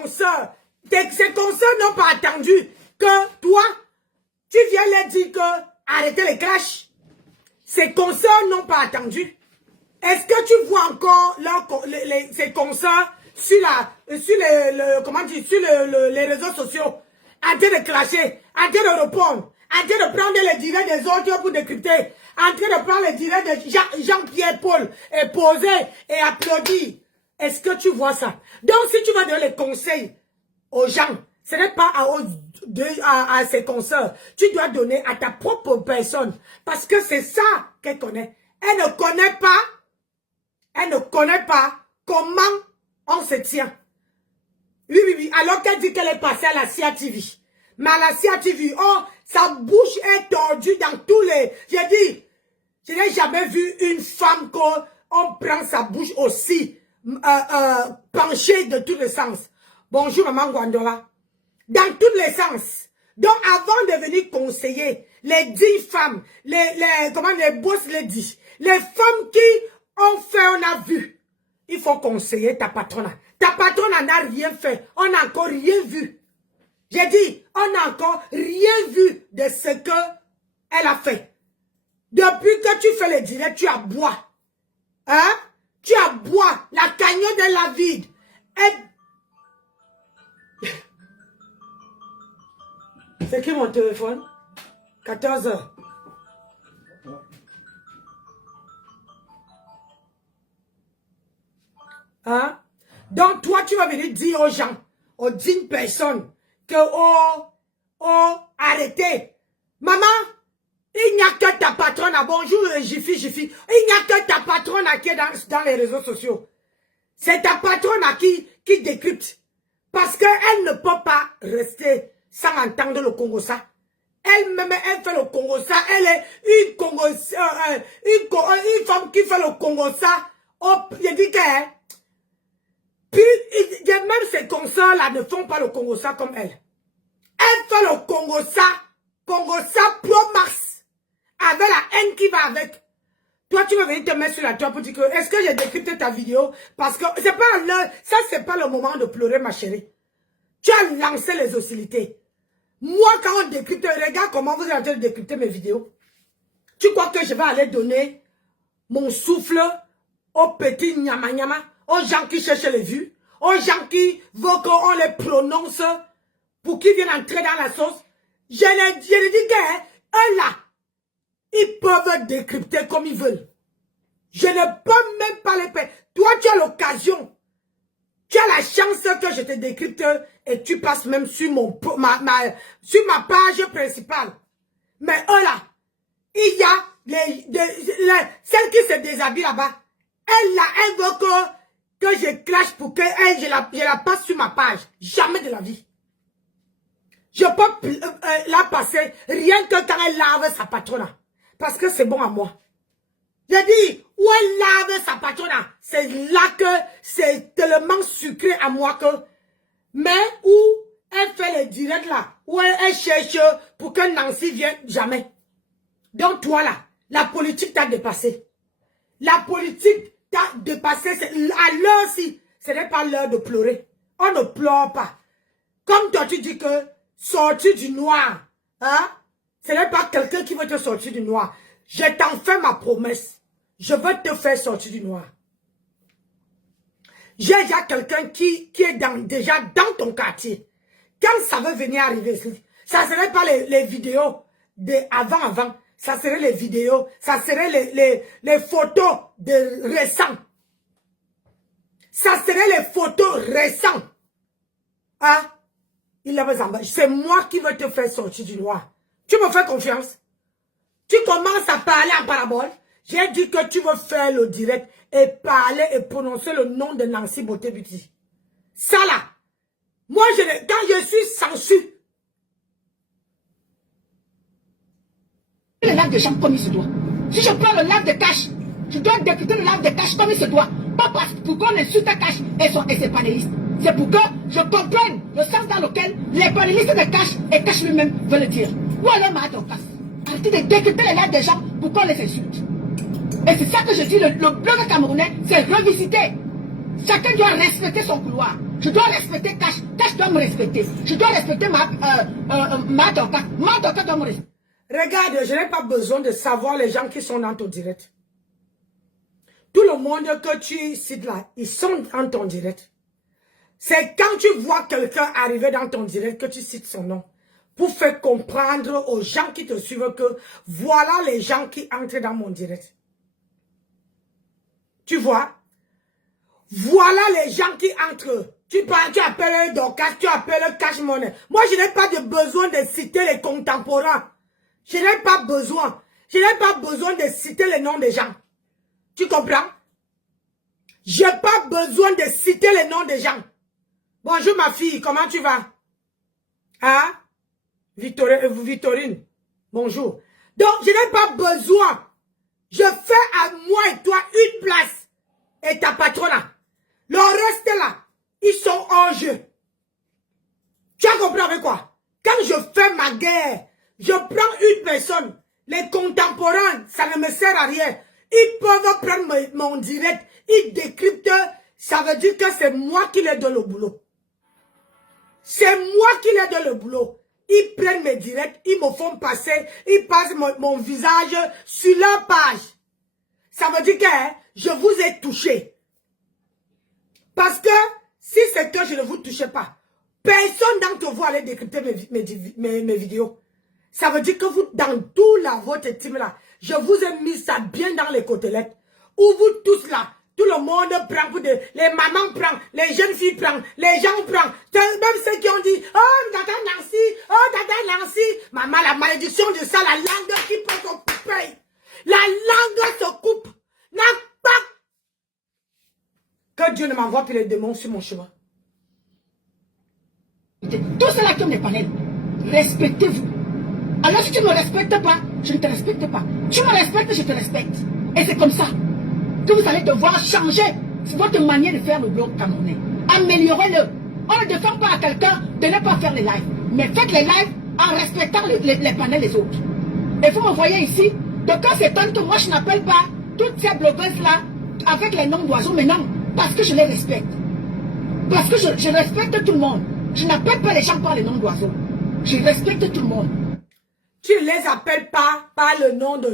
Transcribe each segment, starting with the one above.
consoeurs. Ces consoeurs n'ont pas attendu que toi, tu viens leur dire que arrêtez les clashs. Ces consoeurs n'ont pas attendu. Est-ce que tu vois encore ces consoeurs sur les réseaux sociaux en train de clasher, en train de répondre, en train de prendre les directs des autres pour décrypter, en train de prendre les directs de Jean-Pierre Paul et poser et applaudir. Est-ce que tu vois ça? Donc si tu vas donner les conseils aux gens, ce n'est pas à ses consoeurs. Tu dois donner à ta propre personne. Parce que c'est ça qu'elle connaît. Elle ne connaît pas comment on se tient. Oui. Alors qu'elle dit qu'elle est passée à la CIA TV. Mais à la CIA TV, oh, sa bouche est tordue dans tous les... J'ai dit, je n'ai jamais vu une femme qu'on prend sa bouche aussi penchée de tous les sens. Bonjour, maman Gwandola. Dans tous les sens. Donc, avant de venir conseiller les 10 femmes, les boss ladies, les femmes qui ont fait, on a vu, il faut conseiller ta patronne. Ta patronne n'a rien fait. On n'a encore rien vu. J'ai dit, on n'a encore rien vu de ce qu'elle a fait. Depuis que tu fais le direct, tu aboies. Hein? Tu aboies. La cagnotte de la vide. C'est qui mon téléphone? 14 heures. Hein? Donc, toi, tu vas venir dire aux gens, aux 10 personnes, que, arrêtez. Maman, il n'y a que ta patronne, bonjour, Jiffy. Il n'y a que ta patronne qui est dans les réseaux sociaux. C'est ta patronne qui décrypte. Parce qu'elle ne peut pas rester sans entendre le Congo-ça. Elle-même, elle fait le Congo-ça. Elle est une femme qui fait le Congo-ça. Oh, je dis que... Puis, même ces consoeurs-là ne font pas le Congo-ça comme elle. Elle fait le Congo-ça Pro Max. Avec la haine qui va avec. Toi, tu vas venir te mettre sur la toile pour dire que est-ce que j'ai décrypté ta vidéo? Parce que c'est pas ça, c'est pas le moment de pleurer, ma chérie. Tu as lancé les hostilités. Moi, quand on décrypte, regarde comment vous êtes en train de décrypter mes vidéos. Tu crois que je vais aller donner mon souffle aux petits nyama-nyama, aux gens qui cherchent les vues, aux gens qui veulent qu'on les prononce pour qu'ils viennent entrer dans la sauce? Je le dis qu'eux là, ils peuvent décrypter comme ils veulent. Je ne peux même pas les payer. Toi, tu as l'occasion. Tu as la chance que je te décrypte et tu passes même sur sur ma page principale. Mais eux là, il y a celle qui se déshabille là-bas. Elle là, elle veut que je clash pour que je la passe sur ma page. Jamais de la vie. Je peux la passer rien que quand elle lave sa patronne. Parce que c'est bon à moi. J'ai dit, où elle lave sa patronne, c'est là que c'est tellement sucré à moi que... Mais où elle fait les directs là, où elle cherche pour que Nancy vienne, jamais. Donc toi là, la politique t'a dépassé. La politique t'a dépassé. À l'heure-ci, ce n'est pas l'heure de pleurer. On ne pleure pas. Comme toi tu dis que sortir du noir, hein? Ce n'est pas quelqu'un qui veut te sortir du noir. Je t'en fais ma promesse. Je veux te faire sortir du noir. J'ai déjà quelqu'un qui est déjà dans ton quartier. Quand ça veut venir arriver ici, ça ne serait pas les vidéos de avant. Ça serait les vidéos, ça serait les photos de récents. Ça serait les photos récents. Hein? C'est moi qui veux te faire sortir du noir. Tu me fais confiance? Tu commences à parler en parabole. J'ai dit que tu veux faire le direct et parler et prononcer le nom de Nancy Beauté Beauty. Ça là, moi quand je suis censure, le live de champ comme il se doit. Si je prends le live de Cash, je dois décrypter le live de Cash comme il se doit. Pas parce pour qu'on insulte Cash et ses panélistes. C'est pour que je comprenne le sens dans lequel les panélistes de Cash et Cash lui-même veulent le dire. Ou alors ma casse. Arrêtez de décrypter les lives des gens pour qu'on les insulte. Et c'est ça que je dis, le blog camerounais, c'est revisiter. Chacun doit respecter son couloir. Je dois respecter Cash me respecter. Je dois respecter ma Dorcas. Ma Dorcas doit me respecter. Regarde, je n'ai pas besoin de savoir les gens qui sont dans ton direct. Tout le monde que tu cites là, ils sont dans ton direct. C'est quand tu vois quelqu'un arriver dans ton direct que tu cites son nom. Pour faire comprendre aux gens qui te suivent que voilà les gens qui entrent dans mon direct. Tu vois? Voilà les gens qui entrent. Tu appelles Dorcas, tu appelles Cash Money. Moi, je n'ai pas de besoin de citer les contemporains. Je n'ai pas besoin. Je n'ai pas besoin de citer les noms des gens. Tu comprends? Je n'ai pas besoin de citer les noms des gens. Bonjour ma fille, comment tu vas? Hein? Victorine, bonjour. Donc, je n'ai pas besoin. Je fais à moi et toi une place. Et ta patronne, le reste là, ils sont en jeu. Tu as compris avec quoi? Quand je fais ma guerre, je prends une personne. Les contemporains, ça ne me sert à rien. Ils peuvent prendre mon direct, ils décryptent. Ça veut dire que c'est moi qui les donne le boulot. C'est moi qui les donne le boulot. Ils prennent mes directs, ils me font passer, ils passent mon visage sur leur page. Ça veut dire que je vous ai touché. Parce que si c'est que je ne vous touchais pas, personne d'entre vous allait décrypter mes vidéos. Ça veut dire que vous, dans tout votre team là, je vous ai mis ça bien dans les côtelettes. Où vous tous là, tout le monde prend, les mamans prennent, les jeunes filles prennent, les gens prennent. Même ceux qui ont dit, oh tata Nancy, maman, la malédiction de ça, la langue qui peut se couper. La langue se coupe. N'a pas. Que Dieu ne m'envoie plus les démons sur mon chemin. Tout cela comme des panels. Respectez-vous. Alors si tu ne me respectes pas, je ne te respecte pas. Tu me respectes, je te respecte. Et c'est comme ça que vous allez devoir changer votre manière de faire le blog camerounais. Améliorez-le. On ne défend pas à quelqu'un de ne pas faire les lives. Mais faites les lives en respectant les panels des autres. Et vous me voyez ici, de quand c'est tant que moi je n'appelle pas toutes ces blogueuses-là avec les noms d'oiseaux, mais non, parce que je les respecte. Parce que je respecte tout le monde. Je n'appelle pas les gens par les noms d'oiseaux. Je respecte tout le monde. Tu ne les appelles pas par le nom de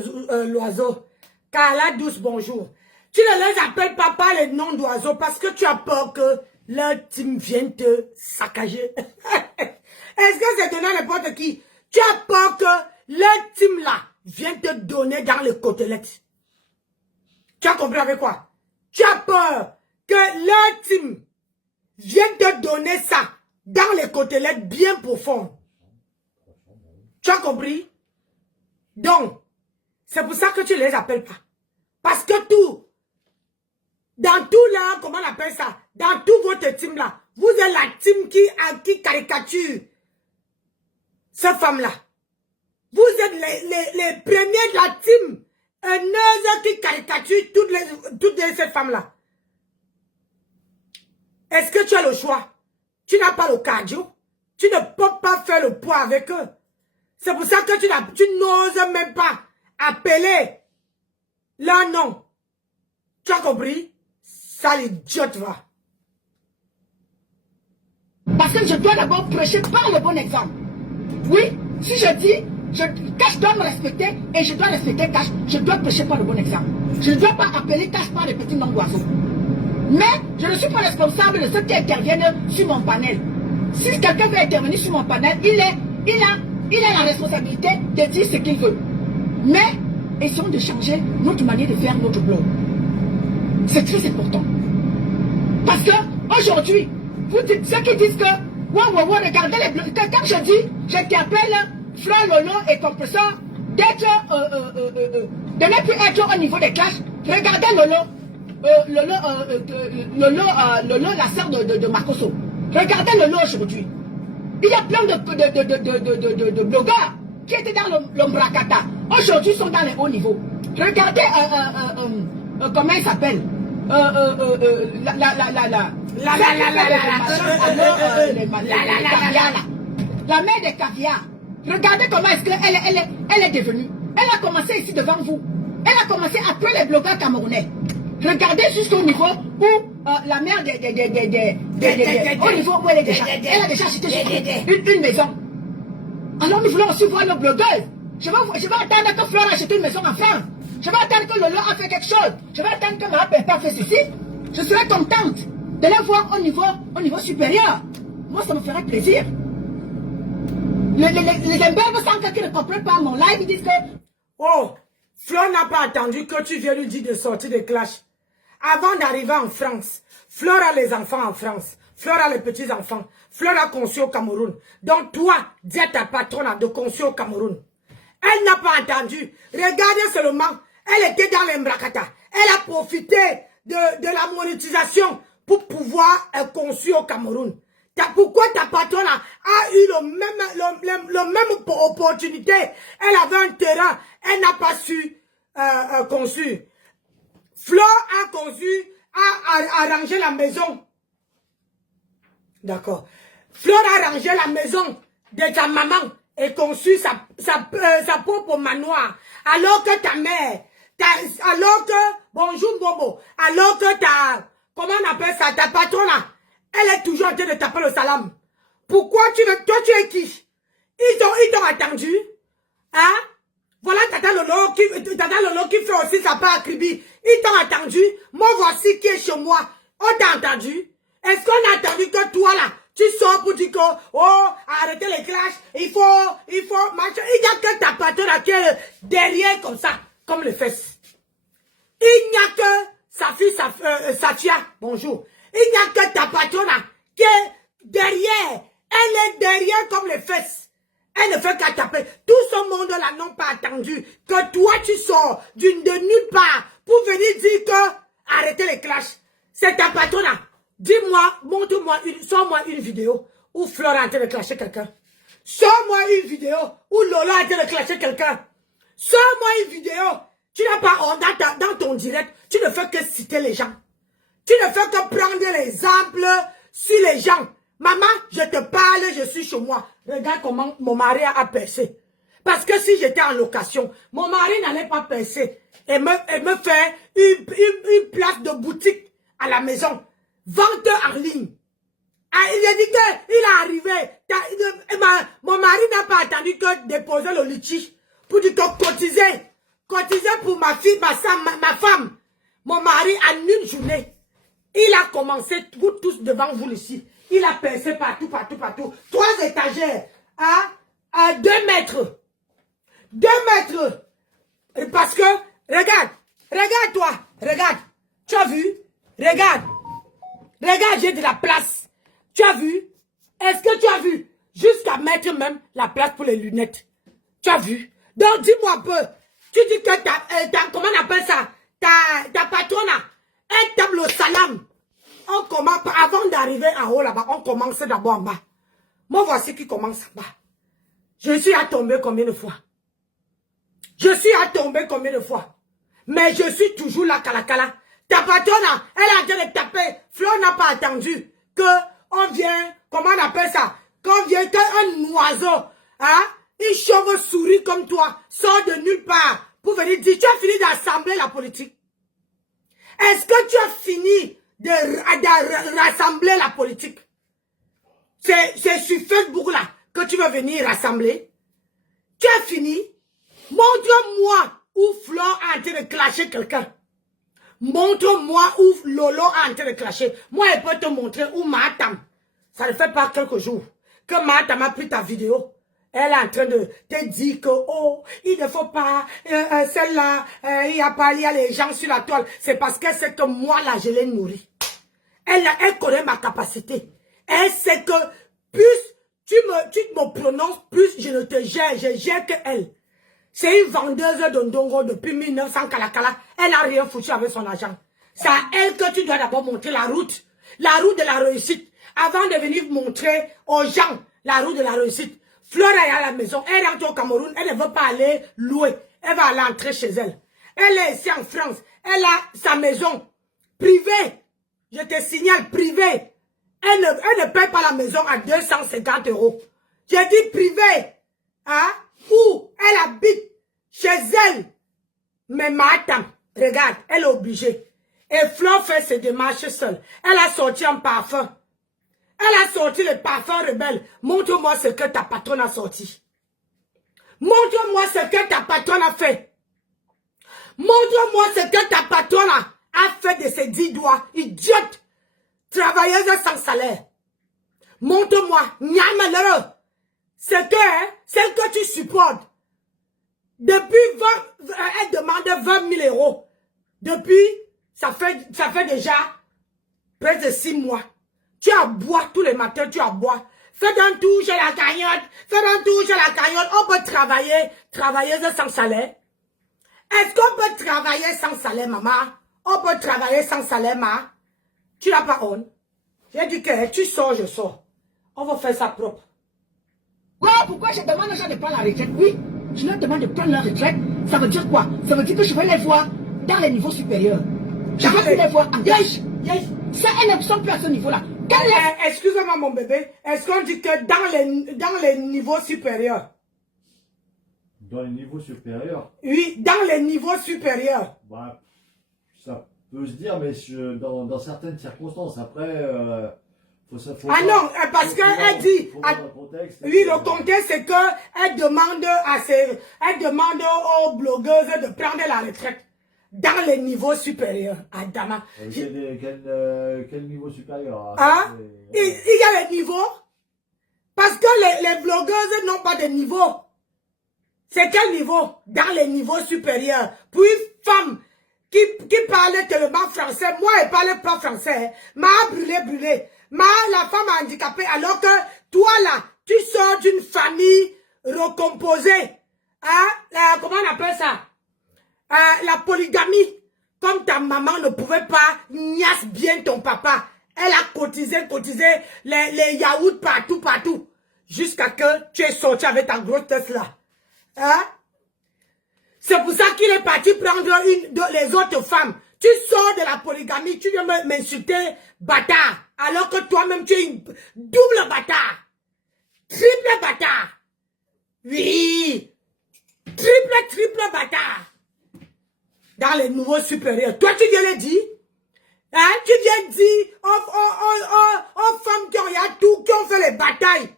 l'oiseau. Carla Douce, bonjour. Tu ne les appelles pas par les noms d'oiseaux parce que tu as peur que leur team vienne te saccager. Est-ce que c'est donné à n'importe qui? Tu as peur que leur team là vienne te donner dans les côtelettes. Tu as compris avec quoi? Tu as peur que leur team vienne te donner ça dans les côtelettes bien profondes. Tu as compris? Donc, c'est pour ça que tu ne les appelles pas. Parce que dans tout là, comment on appelle ça? Dans tout votre team là, vous êtes la team qui caricature cette femme-là. Vous êtes les premiers de la team haineuse qui caricature toutes ces femmes-là. Est-ce que tu as le choix? Tu n'as pas le cardio. Tu ne peux pas faire le poids avec eux. C'est pour ça que tu n'oses même pas appeler leur nom. Tu as compris? Ça, l'idiote va. Parce que je dois d'abord prêcher par le bon exemple. Oui, si je dis, Cash doit me respecter et je dois respecter Cash, je dois prêcher par le bon exemple. Je ne dois pas appeler Cash par les petits noms d'oiseaux. Mais je ne suis pas responsable de ceux qui interviennent sur mon panel. Si quelqu'un veut intervenir sur mon panel, il a la responsabilité de dire ce qu'il veut. Mais essayons de changer notre manière de faire notre blog. C'est très important. Parce que aujourd'hui, vous dites ceux qui disent que regardez les blogs. Quand je dis, je t'appelle Frère Lolo et compresseur d'être de ne plus être au niveau des clashs. Regardez Lolo, la sœur de Makoso. Regardez Lolo aujourd'hui. Il y a plein de blogueurs qui étaient dans l'Ombrakata. Aujourd'hui, ils sont dans les hauts niveaux. Regardez, comment il s'appelle? La mère des caviars. Regardez comment est-ce qu'elle est devenue. Elle a commencé ici devant vous. Elle a commencé après les blogueurs camerounais. Regardez jusqu'au niveau où la mère au niveau où elle est déjà. Elle a déjà cité une maison. Alors nous voulons aussi voir nos blogueuses. Je vais attendre que Flora achète une maison en France. Je vais attendre que Lolo a fait quelque chose. Je vais attendre que ma papa a fait ceci. Je serai contente de les voir au niveau supérieur. Moi, ça me ferait plaisir. Les imbéciles sans qu'ils ne comprennent pas mon live, ils disent que... Oh, Fleur n'a pas attendu que tu viennes lui dire de sortir de clash. Avant d'arriver en France, Fleur a les enfants en France. Fleur a les petits-enfants. Fleur a conçu au Cameroun. Donc toi, dis à ta patronne de conçu au Cameroun. Elle n'a pas entendu. Regardez seulement. Elle était dans l'embrakata. Elle a profité de la monétisation pour pouvoir conçu au Cameroun. Pourquoi ta patronne a eu le même opportunité? Elle avait un terrain. Elle n'a pas su conçu. Flo a conçu, a arrangé la maison. D'accord. Fleur a rangé la maison de ta maman et conçu sa propre manoir. Alors que ta mère, alors que, bonjour Bobo, alors que comment on appelle ça, ta patronne, elle est toujours en train de taper le salam. Pourquoi toi tu es qui? Ils t'ont attendu. Hein? Voilà Tata Lolo qui fait aussi sa part à Kribi. Ils t'ont attendu. Moi voici qui est chez moi. On t'a entendu? Est-ce qu'on a attendu que toi là, tu sors pour dire que, oh, arrêtez les clashs, il faut, machin. Il n'y a que ta patronne qui est derrière comme ça, comme les fesses. Il n'y a que sa fille, Satia, bonjour. Il n'y a que ta patronne qui est derrière. Elle est derrière comme les fesses. Elle ne fait qu'à taper. Tout ce monde-là n'ont pas attendu que toi tu sors de nulle part pour venir dire que arrêtez les clashs. C'est ta patronne. Dis-moi, montre-moi, sors-moi une vidéo où Fleur est en train de clasher quelqu'un. Sors-moi une vidéo où Lola est en train de clasher quelqu'un. Sors-moi une vidéo. Tu n'as pas, dans ton direct, tu ne fais que citer les gens. Tu ne fais que prendre l'exemple sur les gens. Maman, je te parle, je suis chez moi. Regarde comment mon mari a percé. Parce que si j'étais en location, mon mari n'allait pas percer et me faire une place de boutique à la maison. Vente en ligne. Ah, il a dit qu'il est arrivé. Mon mari n'a pas attendu que déposer le litige pour dire que cotiser pour ma fille, ma femme. Mon mari, en une journée, il a commencé, vous tous devant vous ici, il a percé partout. 3 étagères, à 2 mètres. 2 mètres. Parce que, regarde toi, regarde. Tu as vu? Regarde, j'ai de la place. Tu as vu? Est-ce que tu as vu? Jusqu'à mettre même la place pour les lunettes. Tu as vu? Donc, dis-moi un peu. Tu dis que comment on appelle ça? Ta patronne, elle tape le salam. On commence, avant d'arriver en haut là-bas, on commence d'abord en bas. Moi, voici qui commence en bas. Je suis à tomber combien de fois? Mais je suis toujours là, Kalakala. Ta patronne, elle a en train de taper. Flo n'a pas attendu que on vient, comment on appelle ça? Qu'on vient qu'un oiseau, une chauve-souris comme toi, sort de nulle part pour venir dire, tu as fini d'assembler la politique. Est-ce que tu as fini de rassembler la politique? C'est sur Facebook là que tu veux venir rassembler. Tu as fini? Montre-moi où Flo a en train de clasher quelqu'un. Montre-moi où Lolo a en train de clasher. Moi, elle peut te montrer où Matam. Ça ne fait pas quelques jours que Matam a pris ta vidéo. Elle est en train de te dire que, oh, il ne faut pas, celle-là, il y a les gens sur la toile. C'est parce qu'elle sait que moi, là, je l'ai nourrie. Elle connaît ma capacité. Elle sait que plus tu me prononces, plus je ne te gère, je gère que elle. C'est une vendeuse de Ndongo depuis 1900 Kalakala. Elle n'a rien foutu avec son argent. C'est à elle que tu dois d'abord montrer la route de la réussite. Avant de venir montrer aux gens la route de la réussite. Flora est à la maison, elle rentre au Cameroun, elle ne veut pas aller louer. Elle va aller entrer chez elle. Elle est ici en France. Elle a sa maison privée. Je te signale, privée. Elle ne paye pas la maison à 250 €. J'ai dit privée. Où elle habite chez elle. Mais madame, regarde, elle est obligée. Et Flo fait ses démarches seule. Elle a sorti un parfum. Elle a sorti le parfum rebelle. Montre-moi ce que ta patronne a sorti. Montre-moi ce que ta patronne a fait. Montre-moi ce que ta patronne a fait de ses 10 doigts. Idiote. Travailleuse sans salaire. Montre-moi. Malheureux. Ce que tu supportes. Depuis elle demande 20 000 euros. Depuis, ça fait déjà près de 6 mois. Tu aboies tous les matins, tu aboies. Fais un tour chez la cagnotte. Fais un tour chez la cagnotte. On peut travailler, travailleuse sans salaire. Est-ce qu'on peut travailler sans salaire, maman? On peut travailler sans salaire, maman. Tu n'as pas honte. J'ai dit que tu sors, je sors. On va faire ça propre. Oh, pourquoi je demande aux gens de prendre la retraite? Oui, je leur demande de prendre leur retraite. Ça veut dire quoi? Ça veut dire que je vais les voir dans les niveaux supérieurs. Je vais les voir en cash. Ça, elles ne sont plus à ce niveau-là. Excusez-moi, mon bébé. Est-ce qu'on dit que dans les niveaux supérieurs? Dans les niveaux supérieurs? Oui, dans les niveaux supérieurs. Bah, ça peut se dire, mais dans certaines circonstances. Après, faut ah non, parce qu'elle dit... Oui, le contexte, c'est qu'elle demande aux blogueuses de prendre la retraite. Dans les niveaux supérieurs, Adama. Quel niveau supérieur? Hein? Il y a les niveaux. Parce que les blogueuses n'ont pas de niveau. C'est quel niveau? Dans les niveaux supérieurs. Puis femme qui parle tellement français, moi elle parle pas français. M'a brûlé. La femme handicapée, alors que toi là, tu sors d'une famille recomposée. Hein? Comment on appelle ça? La polygamie. Comme ta maman ne pouvait pas niasse bien ton papa. Elle a cotisé les yaourts partout. Jusqu'à que tu es sorti avec ta grosse tête là. Hein? C'est pour ça qu'il est parti prendre les autres femmes. Tu sors de la polygamie, tu viens m'insulter, bâtard. Alors que toi-même tu es une double bâtard. Triple bâtard. Oui. Triple bâtard. Dans les nouveaux supérieurs. Toi, tu viens le dire. Hein? Tu viens dire aux femmes qui ont fait les batailles.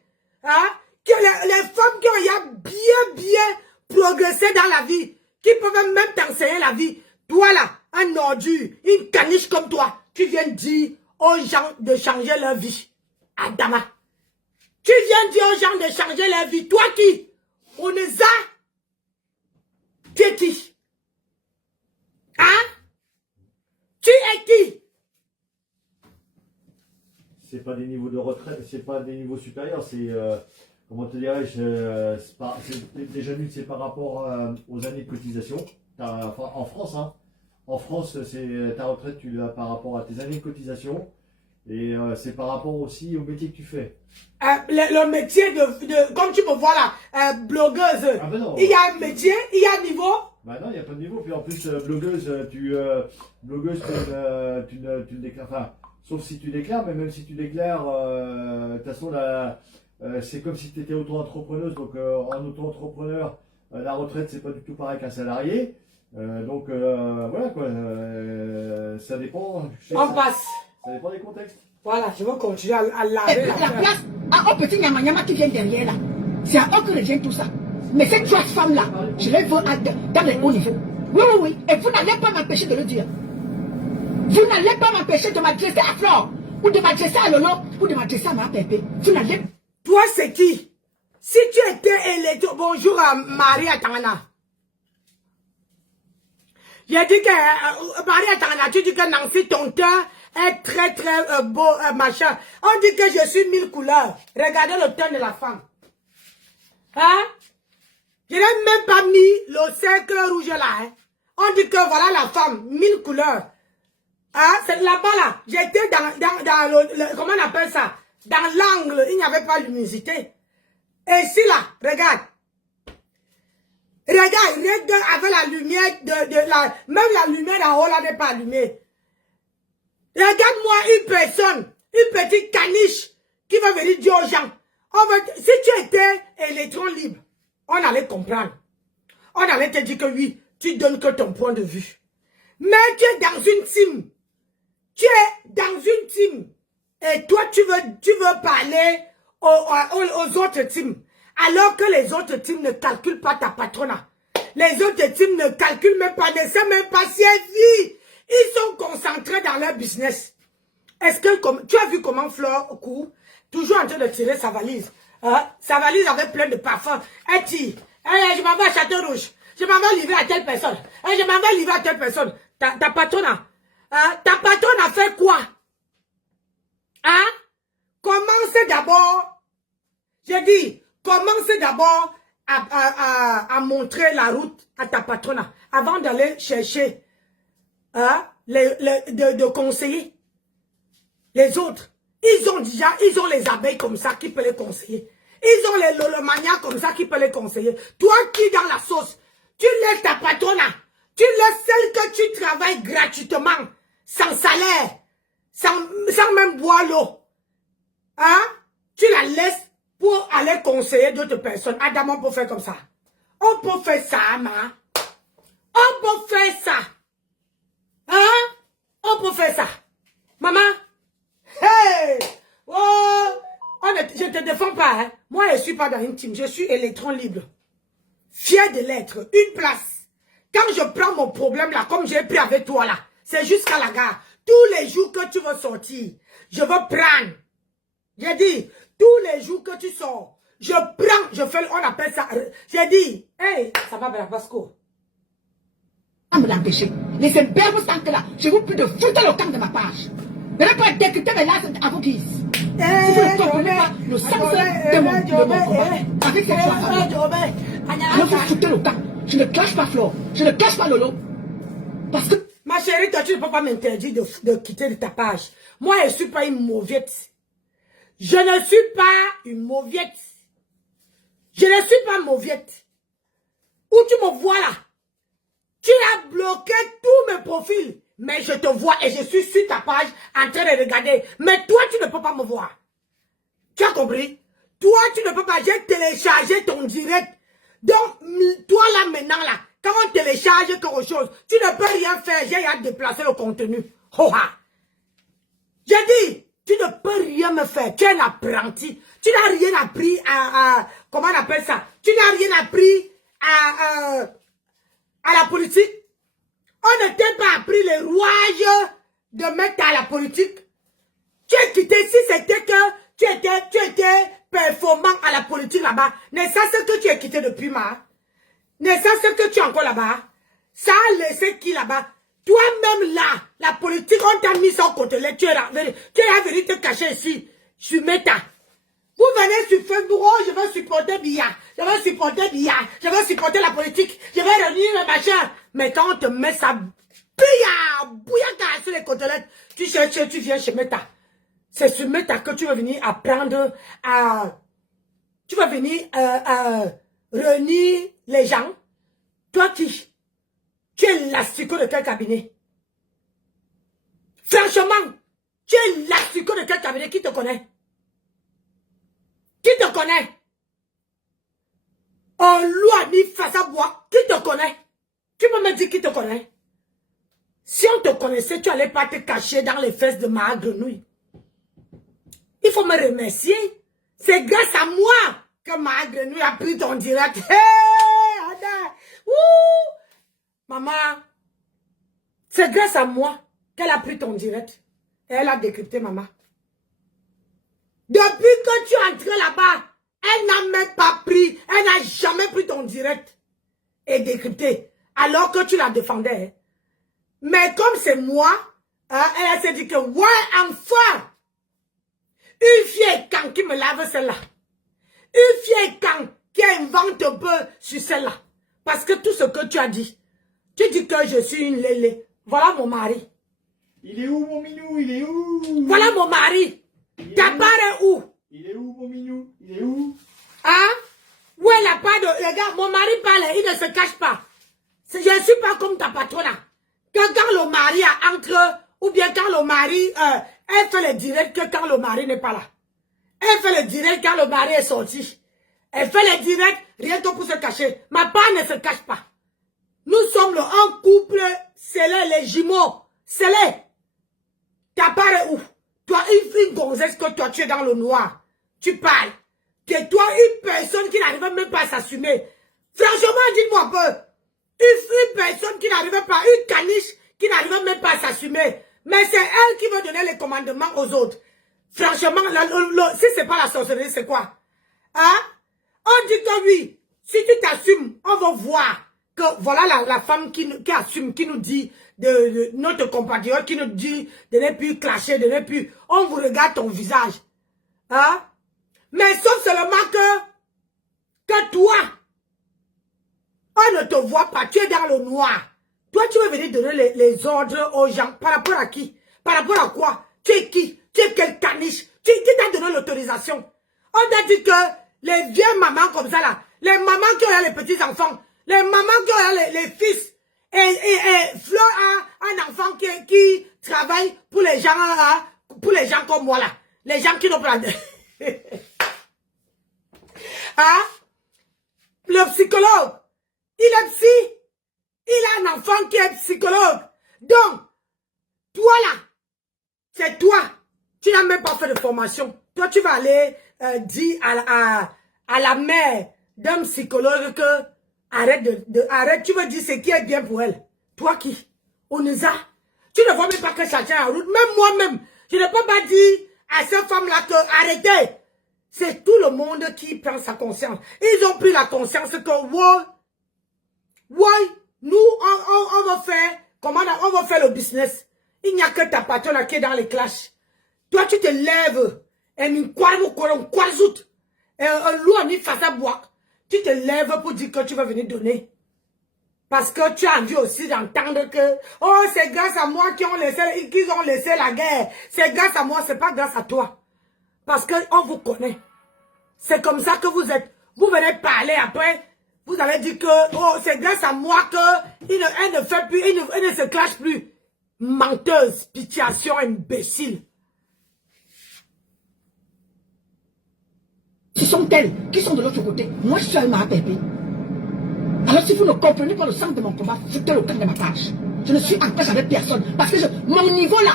Hein? Que les femmes qui ont bien progressé dans la vie. Qui peuvent même t'enseigner la vie. Toi là, un ordure, une caniche comme toi. Tu viens dire aux gens de changer leur vie. Adama. Tu viens dire aux gens de changer leur vie. Toi qui? On est ça. Tu es qui? Hein? Tu es qui? C'est pas des niveaux de retraite, c'est pas des niveaux supérieurs, c'est comment te dirais-je, déjà nul, c'est par rapport aux années de cotisation. Enfin, en France, hein. En France, c'est ta retraite, tu l'as par rapport à tes années de cotisation. Et c'est par rapport aussi au métier que tu fais. Le métier comme tu me vois là, blogueuse. Ah ben non. Il y a un métier, il y a un niveau. Bah non, il n'y a pas de niveau. Puis en plus, blogueuse, tu ne déclares. Enfin, sauf si tu déclares, mais même si tu déclares, de toute façon, c'est comme si tu étais auto-entrepreneuse. Donc en auto-entrepreneur, la retraite, c'est pas du tout pareil qu'un salarié. Donc voilà quoi. Ça dépend. On passe. Ça dépend des contextes. Voilà, je vais continuer à laver la place à un petit nyama qui vient derrière là. C'est à eux que revient tout ça. Mais ces trois femmes-là, je les veux dans les hauts niveaux. Oui. Et vous n'allez pas m'empêcher de le dire. Vous n'allez pas m'empêcher de m'adresser à Flore, ou de m'adresser à Lolo, ou de m'adresser à ma pépé. Vous n'allez pas. Toi, c'est qui? Si tu étais électeur, bonjour à Marie Atangana. J'ai dit que Marie Atangana, tu dis que Nancy, ton teint est très beau, machin. On dit que je suis 1000 couleurs. Regardez le teint de la femme. Hein? Je n'ai même pas mis le cercle rouge là. Hein? On dit que voilà la femme, 1000 couleurs. Hein? C'est là-bas là. J'étais dans le comment on appelle ça? Dans l'angle, il n'y avait pas de luminosité. Et ici là, regarde. Regarde avec la lumière même la lumière en haut là n'est pas allumée. Regarde-moi une personne, une petite caniche qui va venir dire aux gens. Si tu étais électron libre, on allait comprendre. On allait te dire que oui, tu donnes que ton point de vue. Mais tu es dans une team Tu es dans une team. Et toi, tu veux parler aux autres teams. Alors que les autres teams ne calculent pas ta patronat. Les autres teams ne calculent même pas, ne savent même pas si elle vit. Ils sont concentrés dans leur business. Est-ce que, tu as vu comment Fleur court? Toujours en train de tirer sa valise. Sa valise avec plein de parfums. Elle tire. Je m'en vais à Château-Rouge. Je m'en vais livrer à telle personne. Je m'en vais livrer à telle personne. Ta patronne a fait quoi? Commencez d'abord. J'ai dit, commencez d'abord à montrer la route à ta patronne avant d'aller chercher de conseiller. Les autres, ils ont les abeilles comme ça qui peuvent les conseiller. Ils ont les lolomanias comme ça qui peuvent les conseiller. Toi qui dans la sauce, tu laisses ta patronne, tu laisses celle que tu travailles gratuitement, sans salaire, sans même boire l'eau. Tu la laisses pour aller conseiller d'autres personnes. Adam, on peut faire comme ça. On peut faire ça, ma. On peut faire ça. On peut faire ça. Maman. Hey! Oh! Je ne te défends pas. Hein? Moi, je ne suis pas dans une team. Je suis électron libre. Fier de l'être. Une place. Quand je prends mon problème là, comme j'ai pris avec toi là, c'est jusqu'à la gare. Tous les jours que tu veux sortir, je veux prendre. J'ai dit, tous les jours que tu sors, je prends, je fais, on appelle ça. J'ai dit, hey, ça va bien, Vasco. À me l'empêcher. Les imberbes sans que là, je vous prie de foutre le camp de ma page. Ne pas pas décrypter mes lattes à vos guises. Si vous ne comprenez pas le sens de mon combat avec cette chose, alors vous foutez le camp. Je ne clash pas Flo, je ne clash pas Lolo. Parce que... Ma chérie, toi, tu ne peux pas m'interdire de quitter ta page. Moi, je ne suis pas une mauviette. Je ne suis pas une mauviette. Je ne suis pas mauviette. Où tu me vois là? Tu as bloqué tous mes profils. Mais je te vois et je suis sur ta page en train de regarder. Mais toi, tu ne peux pas me voir. Tu as compris? Toi, tu ne peux pas. J'ai téléchargé ton direct. Donc, toi là maintenant là, quand on télécharge quelque chose, tu ne peux rien faire. J'ai à déplacer le contenu. Ho-ha! J'ai dit, tu ne peux rien me faire. Tu es un apprenti. Tu n'as rien appris à comment on appelle ça? Tu n'as rien appris à la politique. On ne t'a pas appris les rouages de mettre à la politique. Tu es quitté, si c'était que tu étais performant à la politique là-bas, n'est-ce que tu es quitté depuis ma? N'est-ce que tu es encore là-bas? Ça a laissé qui là-bas? Toi-même là, la politique, on t'a mis son côté. Tu es venu te cacher ici, sur Meta. Vous venez sur Facebook, oh, je veux supporter Bia, je veux supporter Bia, je veux supporter la politique, je vais réunir le machin. Mais quand on te met ça, bouillaka sur les côtelettes, tu cherches, tu viens chez Meta. C'est sur Meta que tu vas venir apprendre à... Tu vas venir réunir les gens. Toi qui... Tu es l'astico de quel cabinet? Franchement, tu es l'astico de quel cabinet? Qui te connaît? Qui te connaît? On loi ni face à bois. Qui te connaît? Tu peux me dire qui te connaît? Si on te connaissait, tu n'allais pas te cacher dans les fesses de ma grenouille. Il faut me remercier. C'est grâce à moi que ma grenouille a pris ton direct. Hey, Ada. Ouh. Maman, c'est grâce à moi qu'elle a pris ton direct. Et elle a décrypté, maman. Depuis que tu es entré là-bas, elle n'a même pas pris, elle n'a jamais pris ton direct et décrypté, alors que tu la défendais. Hein. Mais comme c'est moi, hein, elle s'est dit que, ouais, enfin, une fille quand qui me lave celle-là. Une fille quand qui invente un peu sur celle-là. Parce que tout ce que tu as dit, tu dis que je suis une lélé. Voilà mon mari. Il est où mon minou? Il est où? Voilà mon mari. Ta part est où? Il est où mon minou? Il est où? Hein? Où est la part de... Regarde, mon mari parle, il ne se cache pas. Je ne suis pas comme ta patronne. Que quand le mari entre, ou bien quand le mari... elle fait le direct que quand le mari n'est pas là. Elle fait le direct quand le mari est sorti. Elle fait le direct rien que pour se cacher. Ma part ne se cache pas. Nous sommes un couple scellé, les jumeaux. Scellé. T'apparais où? Toi, une gonzesse que toi, tu es dans le noir. Tu parles. Que toi, une personne qui n'arrive même pas à s'assumer. Franchement, dites-moi un peu. Une personne qui n'arrive pas, une caniche qui n'arrive même pas à s'assumer. Mais c'est elle qui veut donner les commandements aux autres. Franchement, si c'est pas la sorcellerie, c'est quoi? Hein? On dit que oui, si tu t'assumes, on va voir que voilà la femme qui assume, qui nous dit, de notre compatriote, qui nous dit de ne plus clasher, de ne plus... On vous regarde ton visage. Hein? Mais sauf seulement que toi, on ne te voit pas, tu es dans le noir. Toi, tu veux venir donner les ordres aux gens. Par rapport à qui? Par rapport à quoi? Tu es qui? Tu es quel caniche? Qui t'a donné l'autorisation? On t'a dit que les vieilles mamans comme ça là, les mamans qui ont les petits enfants, les mamans qui ont les fils, et Fleur a un enfant qui travaille pour les gens comme moi là. Les gens qui n'ont pas de... Hein? Le psychologue, il est psy. Il a un enfant qui est psychologue. Donc, toi là, c'est toi. Tu n'as même pas fait de formation. Toi, tu vas aller dire à la mère d'un psychologue que arrête. Tu veux dire ce qui est bien pour elle. Toi qui? Oneza. Tu ne vois même pas que chacun est en route. Même moi-même, je ne peux pas dire à cette femme-là que arrêtez. C'est tout le monde qui prend sa conscience. Ils ont pris la conscience que, nous, on va faire, on va faire le business. Il n'y a que ta patronne qui est dans les clashs. Toi, tu te lèves, et tu te lèves pour dire que tu vas venir donner. Parce que tu as envie aussi d'entendre que, oh, c'est grâce à moi qu'ils ont laissé la guerre. C'est grâce à moi, c'est pas grâce à toi. Parce qu'on vous connaît. C'est comme ça que vous êtes. Vous venez parler après. Vous avez dit que, oh, c'est grâce à moi que elle ne fait plus, elle ne se clash plus. Menteuse, pitiation, imbécile. Ce sont elles qui sont de l'autre côté. Moi, je suis à ma bébé. Alors, si vous ne comprenez pas le sens de mon combat, foutez le camp de ma tâche. Je ne suis en clash avec personne. Parce que mon niveau là,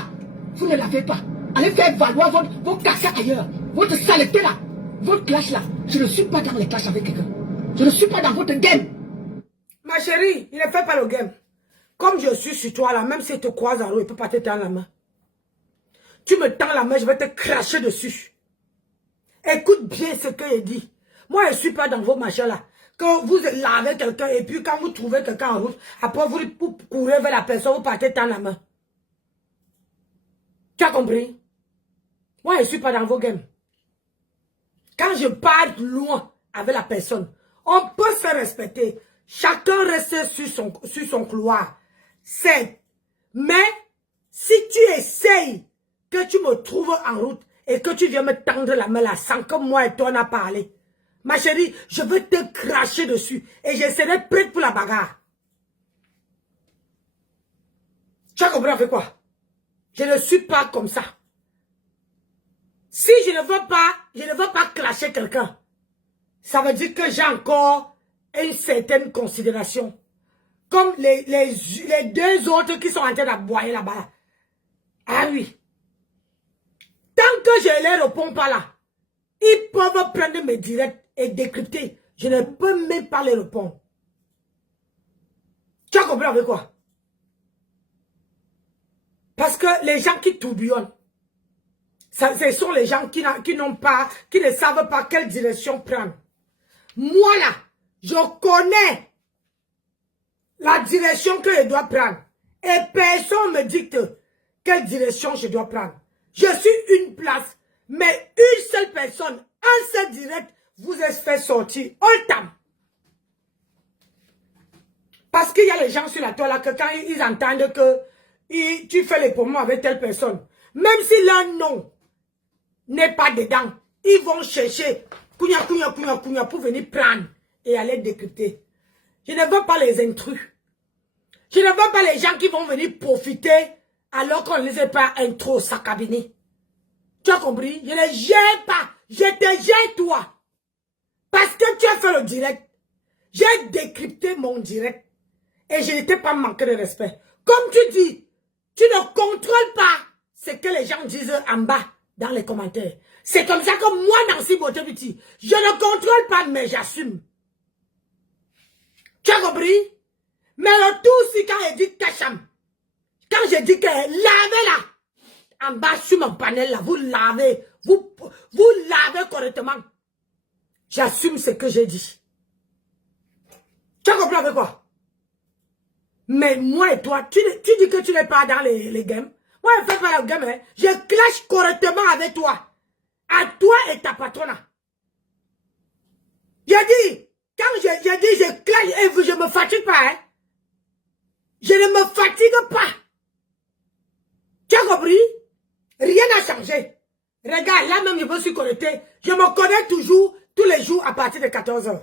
vous ne l'avez pas. Allez faire valoir vos cassés ailleurs. Votre saleté là, votre clash là. Je ne suis pas dans les clashs avec quelqu'un. Je ne suis pas dans votre game. Ma chérie, il ne fait pas le game. Comme je suis sur toi là, même si tu te croises en roue, il ne peut pas te tendre la main. Tu me tends la main, je vais te cracher dessus. Écoute bien ce que je dis. Moi, je ne suis pas dans vos machins là. Quand vous lavez quelqu'un et puis quand vous trouvez quelqu'un en route, après vous courez vers la personne, vous partez tendre la main. Tu as compris? Moi, je ne suis pas dans vos games. Quand je pars loin avec la personne, on peut se respecter. Chacun reste sur son couloir. C'est. Mais, si tu essayes que tu me trouves en route et que tu viens me tendre la main là sans que moi et toi on a parlé, ma chérie, je vais te cracher dessus et je serai prête pour la bagarre. Tu as compris avec quoi? Je ne suis pas comme ça. Si je ne veux pas clasher quelqu'un, ça veut dire que j'ai encore une certaine considération. Comme les deux autres qui sont en train d'aboyer là-bas. Ah oui. Tant que je ne les réponds pas là, ils peuvent prendre mes directs et décrypter. Je ne peux même pas les répondre. Tu as compris avec quoi? Parce que les gens qui tourbillonnent, ce sont les gens qui ne savent pas quelle direction prendre. Moi là, je connais la direction que je dois prendre. Et personne me dicte quelle direction je dois prendre. Je suis une place, mais une seule personne, un seul direct, vous êtes fait sortir. All time. Parce qu'il y a les gens sur la toile là, que quand ils entendent que tu fais les pommes avec telle personne, même si leur nom n'est pas dedans, ils vont chercher pour venir prendre et aller décrypter. Je ne veux pas les intrus. Je ne veux pas les gens qui vont venir profiter alors qu'on ne les a pas intro sa cabinet. Tu as compris? Je ne gère pas. Je te gère toi. Parce que tu as fait le direct. J'ai décrypté mon direct. Et je n'étais pas manqué de respect. Comme tu dis, tu ne contrôles pas ce que les gens disent en bas dans les commentaires. C'est comme ça que moi, Nancy Beauté-Petit, je ne contrôle pas, mais j'assume. Tu as compris? Mais le tout, c'est quand elle dit Kacham. Quand je dis que lavez là, en bas sur mon panel là, vous lavez, vous lavez correctement. J'assume ce que j'ai dit. Tu as compris avec quoi? Mais moi et toi, tu dis que tu n'es pas dans les games. Moi, je ne fais pas la game, hein. Je clash correctement avec toi. À toi et ta patronne. J'ai dit, quand j'ai dit je clash et je ne me fatigue pas, hein. Je ne me fatigue pas. Tu as compris? Rien n'a changé. Regarde, là même je me suis connecté. Je me connais toujours, tous les jours à partir de 14 h.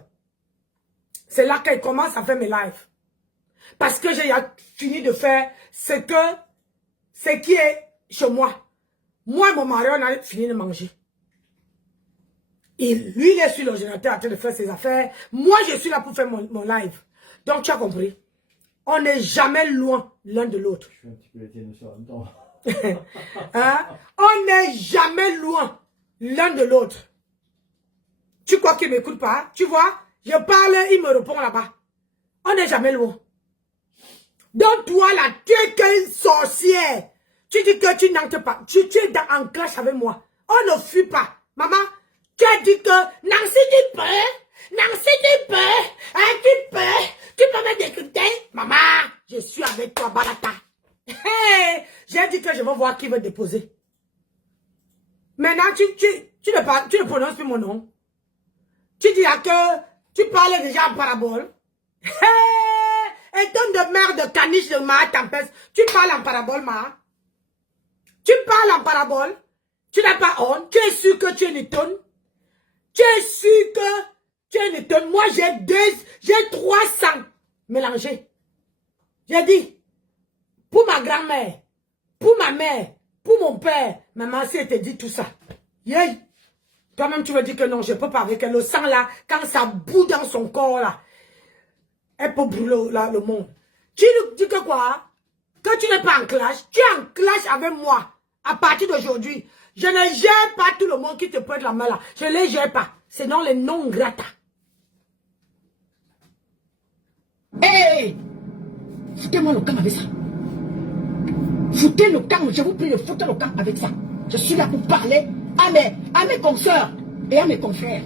C'est là qu'elle commence à faire mes lives. Parce que j'ai fini de faire ce qui est chez moi. Moi et mon mari, on a fini de manger. Et lui, il est sur l'ordinateur en train de faire ses affaires. Moi, je suis là pour faire mon live. Donc, tu as compris. On n'est jamais loin l'un de l'autre. Je fais un petit peu les tiennes aussi en même temps. Hein? On n'est jamais loin l'un de l'autre. Tu crois qu'il ne m'écoute pas? Tu vois? Je parle, il me répond là-bas. On n'est jamais loin. Donc toi là, tu es qu'une sorcière. Tu dis que tu n'entres pas. Tu es en clash avec moi. On ne fuit pas. Maman, tu as dit que Nancy tu peux. Nancy tu peux. Hein, tu peux me décrypter. Maman, je suis avec toi, Barata. Hey, j'ai dit que je vais voir qui va déposer. Maintenant, tu ne prononces plus mon nom. Tu dis que tu parlais déjà en parabole. Hey, et donne de merde de caniche de ma tempête. Tu parles en parabole, ma. Tu parles en parabole. Tu n'as pas honte. Tu es sûr que tu es une tonne. Tu es sûr que tu es une tonne. Moi, j'ai 300 mélangés. J'ai dit, pour ma grand-mère, pour ma mère, pour mon père, maman, si elle te dit tout ça. Yeah. Toi-même, tu veux dire que non, je ne peux pas avec elle. Le sang là, quand ça bout dans son corps là, elle peut brûler là, le monde. Tu nous dis que quoi? Que tu n'es pas en clash. Tu es en clash avec moi. À partir d'aujourd'hui, je ne gère pas tout le monde qui te prête la main là. Je ne les gère pas. Sinon, les non grata. Hé! Foutez-moi le camp avec ça. Foutez le camp, je vous prie de foutre le camp avec ça. Je suis là pour parler à mes consoeurs et à mes confrères.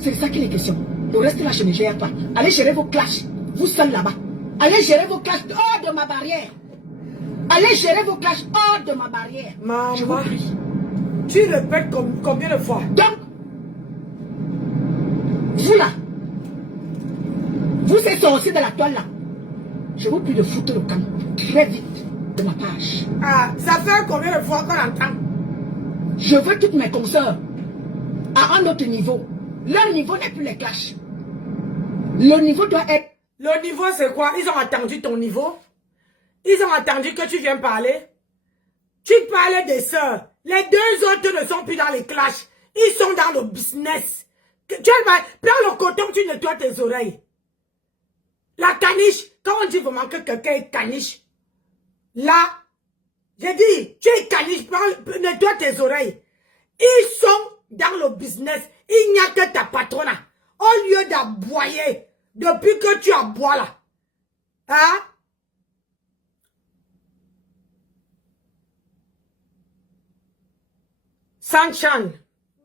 C'est ça qu'il est question. Le reste là, je ne gère pas. Allez gérer vos clashs. Vous seuls là-bas. Allez gérer vos clashs hors de ma barrière. Allez gérer vos clashs hors de ma barrière. Maman, je vous prie. Tu répètes combien de fois? Donc, vous là, vous êtes sortis de la toile là. Je vous prie de foutre le camp très vite de ma page. Ah, ça fait combien de fois qu'on entend? Je veux toutes mes consoeurs à un autre niveau. Leur niveau n'est plus les clashs. Le niveau doit être... Le niveau c'est quoi? Ils ont attendu ton niveau? Ils ont attendu que tu viennes parler? Tu parlais des sœurs. Les deux autres ne sont plus dans les clashs. Ils sont dans le business. Prends le coton, tu nettoies tes oreilles. La caniche, quand on dit vraiment que quelqu'un est caniche, là, j'ai dit, tu es caniche, nettoie tes oreilles. Ils sont dans le business. Il n'y a que ta patronne. Au lieu d'aboyer, depuis que tu aboies là, hein? Sanchan,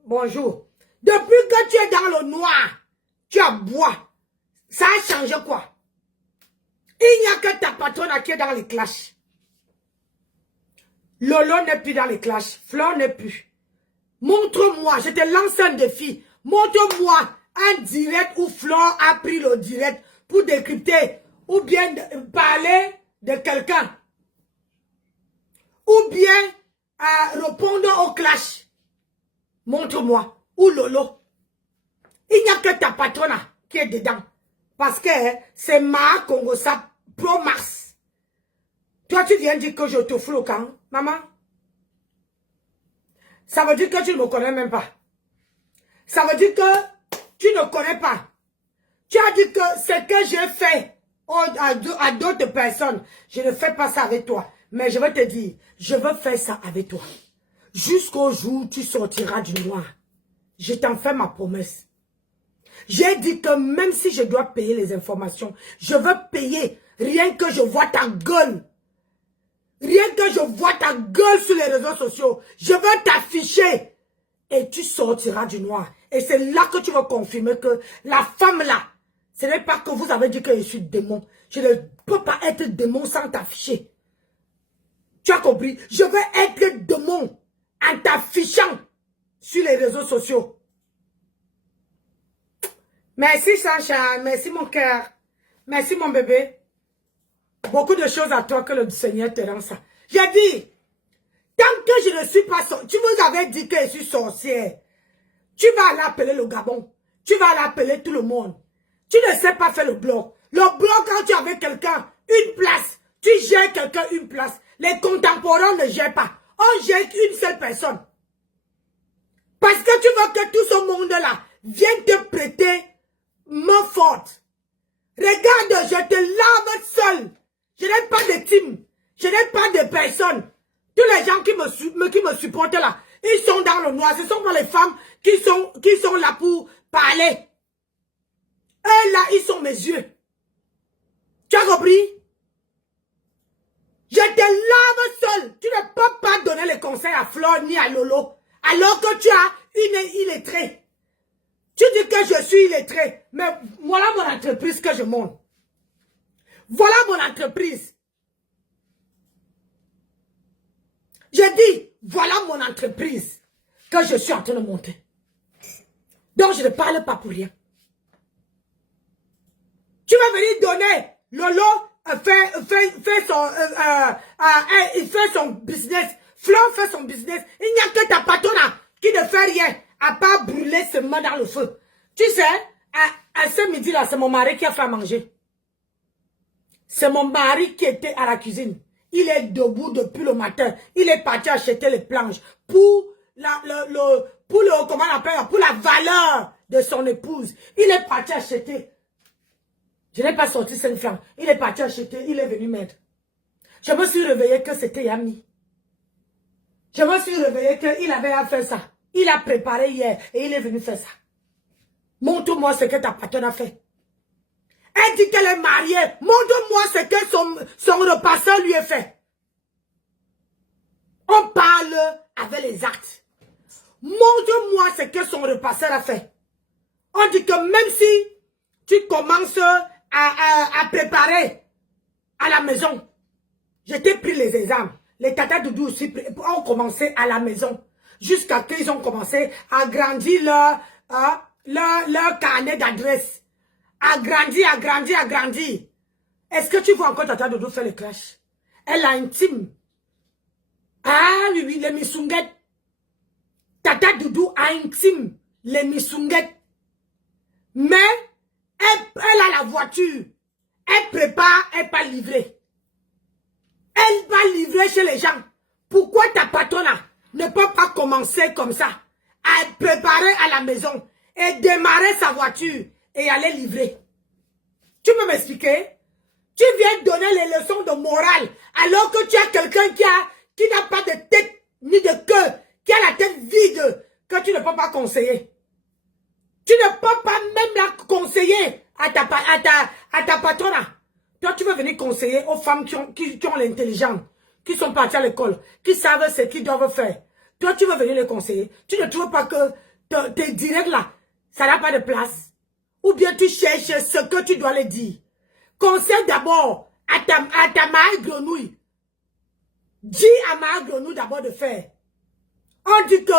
bonjour. Depuis que tu es dans le noir, tu aboies. Ça a changé quoi? Il n'y a que ta patronne qui est dans les clashs. Lolo n'est plus dans les clashs. Fleur n'est plus. Montre-moi, je te lance un défi. Montre-moi un direct où Fleur a pris le direct pour décrypter ou bien parler de quelqu'un. Ou bien répondre au clash. Montre-moi. Ou Lolo. Il n'y a que ta patronne qui est dedans. Parce que c'est ma Congosa Pro Max. Toi, tu viens dire que je te fous au camp, maman. Ça veut dire que tu ne me connais même pas. Ça veut dire que tu ne connais pas. Tu as dit que ce que j'ai fait à d'autres personnes, je ne fais pas ça avec toi. Mais je vais te dire, je veux faire ça avec toi. Jusqu'au jour où tu sortiras du noir. Je t'en fais ma promesse. J'ai dit que même si je dois payer les informations, je veux payer rien que je vois ta gueule. Rien que je vois ta gueule sur les réseaux sociaux. Je veux t'afficher. Et tu sortiras du noir. Et c'est là que tu vas confirmer que la femme là, ce n'est pas que vous avez dit que je suis démon. Je ne peux pas être démon sans t'afficher. Tu as compris? Je veux être démon en t'affichant sur les réseaux sociaux. Merci Sacha, merci mon cœur, merci mon bébé. Beaucoup de choses à toi que le Seigneur te rend ça. J'ai dit, tant que je ne suis pas sorcière, tu vous avais dit que je suis sorcière. Tu vas aller appeler le Gabon, tu vas aller appeler tout le monde. Tu ne sais pas faire le bloc. Le bloc, quand tu avais quelqu'un, une place, tu gères quelqu'un une place. Les contemporains ne gèrent pas. On gère une seule personne. Parce que tu veux que tout ce monde-là vienne te prêter main forte. Regarde, je te lave seul. Je n'ai pas de team. Je n'ai pas de personne. Tous les gens qui me supportent là, ils sont dans le noir. Ce sont pas les femmes qui sont là pour parler. Eux là, ils sont mes yeux. Tu as compris? Je te lave seul. Tu ne peux pas donner les conseils à Flore ni à Lolo. Alors que tu as une illettrée. Tu dis que je suis illettré. Mais voilà mon entreprise que je monte. Voilà mon entreprise. Je dis, voilà mon entreprise que je suis en train de monter. Donc je ne parle pas pour rien. Tu vas venir donner Lolo il fait son business. Flo fait son business. Il n'y a que ta patronne qui ne fait rien à part brûler ses mains dans le feu. Tu sais, à ce midi-là, c'est mon mari qui a fait à manger. C'est mon mari qui était à la cuisine. Il est debout depuis le matin. Il est parti acheter les planches pour la valeur de son épouse. Il est parti acheter. Je n'ai pas sorti 5 francs. Il est parti acheter. Il est venu m'aider. Je me suis réveillée que c'était Yami. Je me suis réveillée qu'il avait à faire ça. Il a préparé hier et il est venu faire ça. Montre-moi ce que ta patronne a fait. Elle dit qu'elle est mariée. Montre-moi ce que son repasseur lui a fait. On parle avec les actes. Montre-moi ce que son repasseur a fait. On dit que même si tu commences à préparer à la maison, je t'ai pris les exemples. Les Tata Doudou aussi ont commencé à la maison. Jusqu'à qu'ils ont commencé à agrandir leur carnet d'adresse. Agrandir. Est-ce que tu vois encore Tata Doudou faire le clash? Elle a un team. Ah oui, les Missunguettes. Tata Doudou a un team. Les Missunguettes. Mais, elle a la voiture. Elle prépare, elle va livrer. Elle va livrer chez les gens. Pourquoi ta patronne ne peut pas commencer comme ça? À préparer à la maison. Et démarrer sa voiture. Et aller livrer. Tu peux m'expliquer? Tu viens donner les leçons de morale. Alors que tu as quelqu'un qui n'a pas de tête ni de cœur. Qui a la tête vide. Que tu ne peux pas conseiller. Tu ne peux pas même la conseiller à ta patronne. Toi, tu veux venir conseiller aux femmes qui ont l'intelligence, qui sont parties à l'école, qui savent ce qu'ils doivent faire. Toi, tu veux venir les conseiller. Tu ne trouves pas que tes directs là, ça n'a pas de place. Ou bien tu cherches ce que tu dois leur dire. Conseille d'abord à ta mère grenouille. Dis à ma grenouille d'abord de faire. On dit que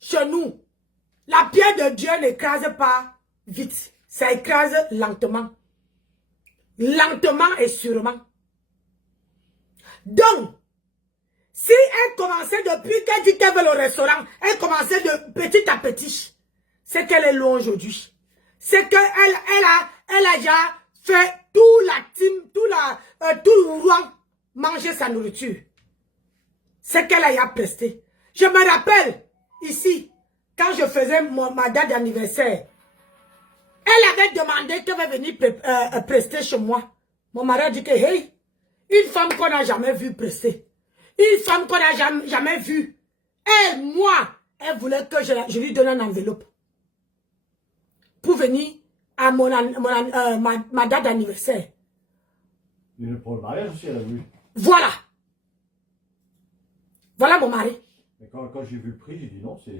chez nous, la pierre de Dieu n'écrase pas vite. Ça écrase lentement. Lentement et sûrement. Donc, si elle commençait depuis qu'elle dit qu'elle veut le restaurant, elle commençait de petit à petit. C'est qu'elle est loin aujourd'hui. C'est qu'elle a déjà fait tout la team, tout le Rouen manger sa nourriture. C'est qu'elle a déjà presté. Je me rappelle ici, quand je faisais ma date d'anniversaire, elle avait demandé qu'elle va venir prester chez moi. Mon mari a dit que, hey, une femme qu'on n'a jamais vue prester. Une femme qu'on n'a jamais vue. Elle, moi, elle voulait que je lui donne une enveloppe. Pour venir à ma date d'anniversaire. Mais pour le mariage aussi, elle a voulu. Voilà. Voilà mon mari. Mais quand j'ai vu le prix, j'ai dit non, c'est...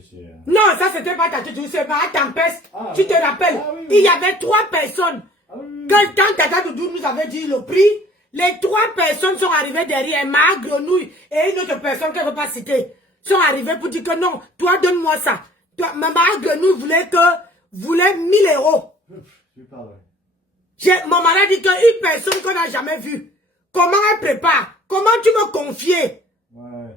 Non, ça c'était pas Tata Doudou, c'est ma tempeste. Ah, Tu te rappelles? Ah, oui, oui. Il y avait 3 personnes. Ah, oui, oui. Quand Tata Doudou nous avait dit le prix, les 3 personnes sont arrivées derrière, ma grenouille et une autre personne qu'elle ne veut pas citer, sont arrivées pour dire que non, toi donne-moi ça. Toi, ma grenouille voulait 1000 euros. Super, ouais. Mon mari a dit qu'une personne qu'on n'a jamais vue, comment elle prépare? Comment tu me confier? Ouais.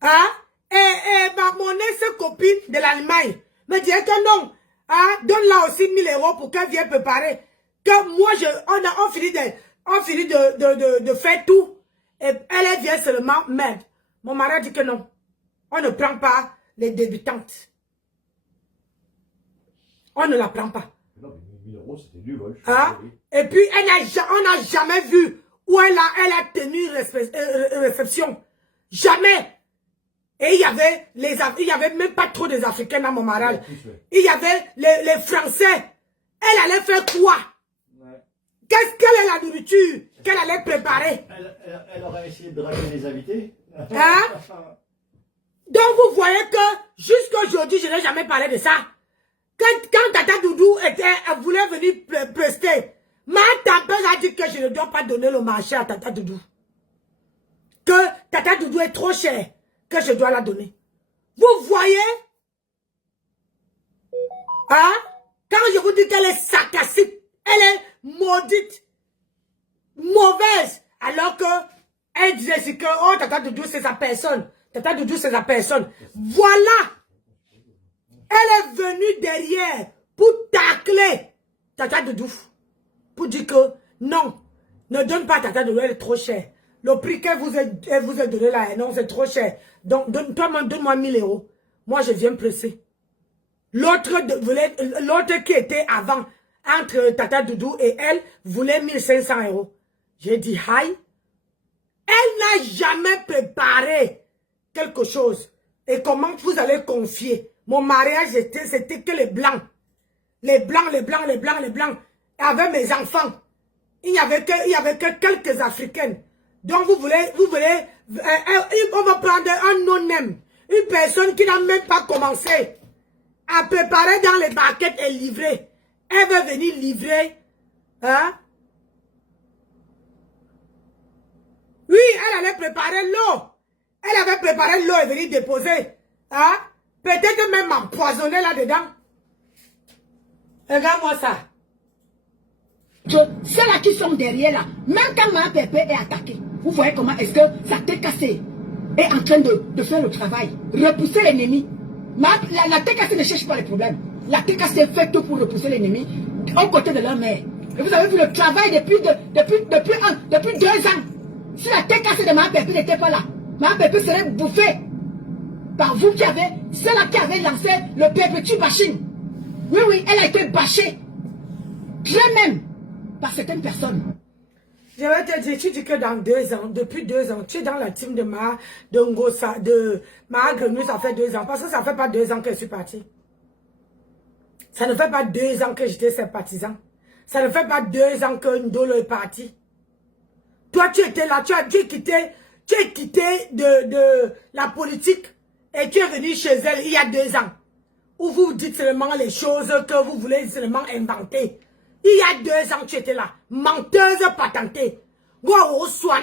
Hein? Et mon ex-copine de l'Allemagne me disait que non, hein, donne-la aussi 1000 euros pour qu'elle vienne préparer. Que moi, on finit de faire tout. Et elle vient seulement m'aide. Mon mari a dit que non. On ne prend pas les débutantes. On ne la prend pas. Non, mais 1000 euros, c'était du vol. Hein? Et puis, on n'a jamais vu où elle a tenu une réception. Jamais. Et il y avait même pas trop des Africains dans mon mariage. Il y avait les Français. Elle allait faire quoi? Ouais. Quelle est la nourriture qu'elle allait préparer? Elle aurait essayé de draguer les invités. Hein? Donc vous voyez que jusqu'à aujourd'hui, je n'ai jamais parlé de ça. Quand Tata Doudou elle voulait venir prester, ma tante a dit que je ne dois pas donner le marché à Tata Doudou. Que Tata Doudou est trop cher, que je dois la donner. Vous voyez? Hein? Quand je vous dis qu'elle est sarcastique, elle est maudite, mauvaise, alors que elle disait que oh, Tata Doudou c'est sa personne. Tata Doudou c'est sa personne. Voilà! Elle est venue derrière pour tacler Tata Doudou. Pour dire que non, ne donne pas Tata Doudou, elle est trop chère. Le prix qu'elle vous a donné là, non, c'est trop cher. Donc, donne-moi 1000 euros. Moi, je viens presser. L'autre qui était avant, entre Tata Doudou et elle, voulait 1500 euros. J'ai dit, aïe. Elle n'a jamais préparé quelque chose. Et comment vous allez confier? Mon mariage, c'était que les blancs. Les blancs, les blancs, les blancs, les blancs. Avec mes enfants. Il n'y avait que quelques Africaines. Donc vous voulez, on va prendre un non-même. Une personne qui n'a même pas commencé à préparer dans les barquettes et livrer. Elle veut venir livrer. Hein? Oui, elle allait préparer l'eau. Elle avait préparé l'eau et venir déposer. Hein? Peut-être même empoisonner là-dedans. Regarde-moi ça. Ceux-là qui sont derrière là, même quand ma pépé est attaquée, vous voyez comment est-ce que ça t'est cassé est en train de faire le travail, repousser l'ennemi. La TKC ne cherche pas les problèmes. La TKC fait tout pour repousser l'ennemi aux côtés de leur mère. Et vous avez vu le travail depuis 2 ans. Si la TKC de ma pépé n'était pas là, ma pépé serait bouffée par vous qui avez, celle-là qui avait lancé le perpétuel bashing. Oui, oui, elle a été bâchée. Très même par certaines personnes. Je vais te dire, tu dis que dans 2 ans, depuis 2 ans, tu es dans la team de ma Grenouille, ça fait 2 ans. Parce que ça ne fait pas 2 ans que je suis partie. Ça ne fait pas 2 ans que j'étais sympathisant. Ça ne fait pas 2 ans que Ndolo est parti. Toi, tu étais là, tu as quitté de la politique et tu es venu chez elle il y a 2 ans. Où vous dites seulement les choses que vous voulez seulement inventer. Il y a 2 ans, tu étais là. Menteuse patentée. Go soin.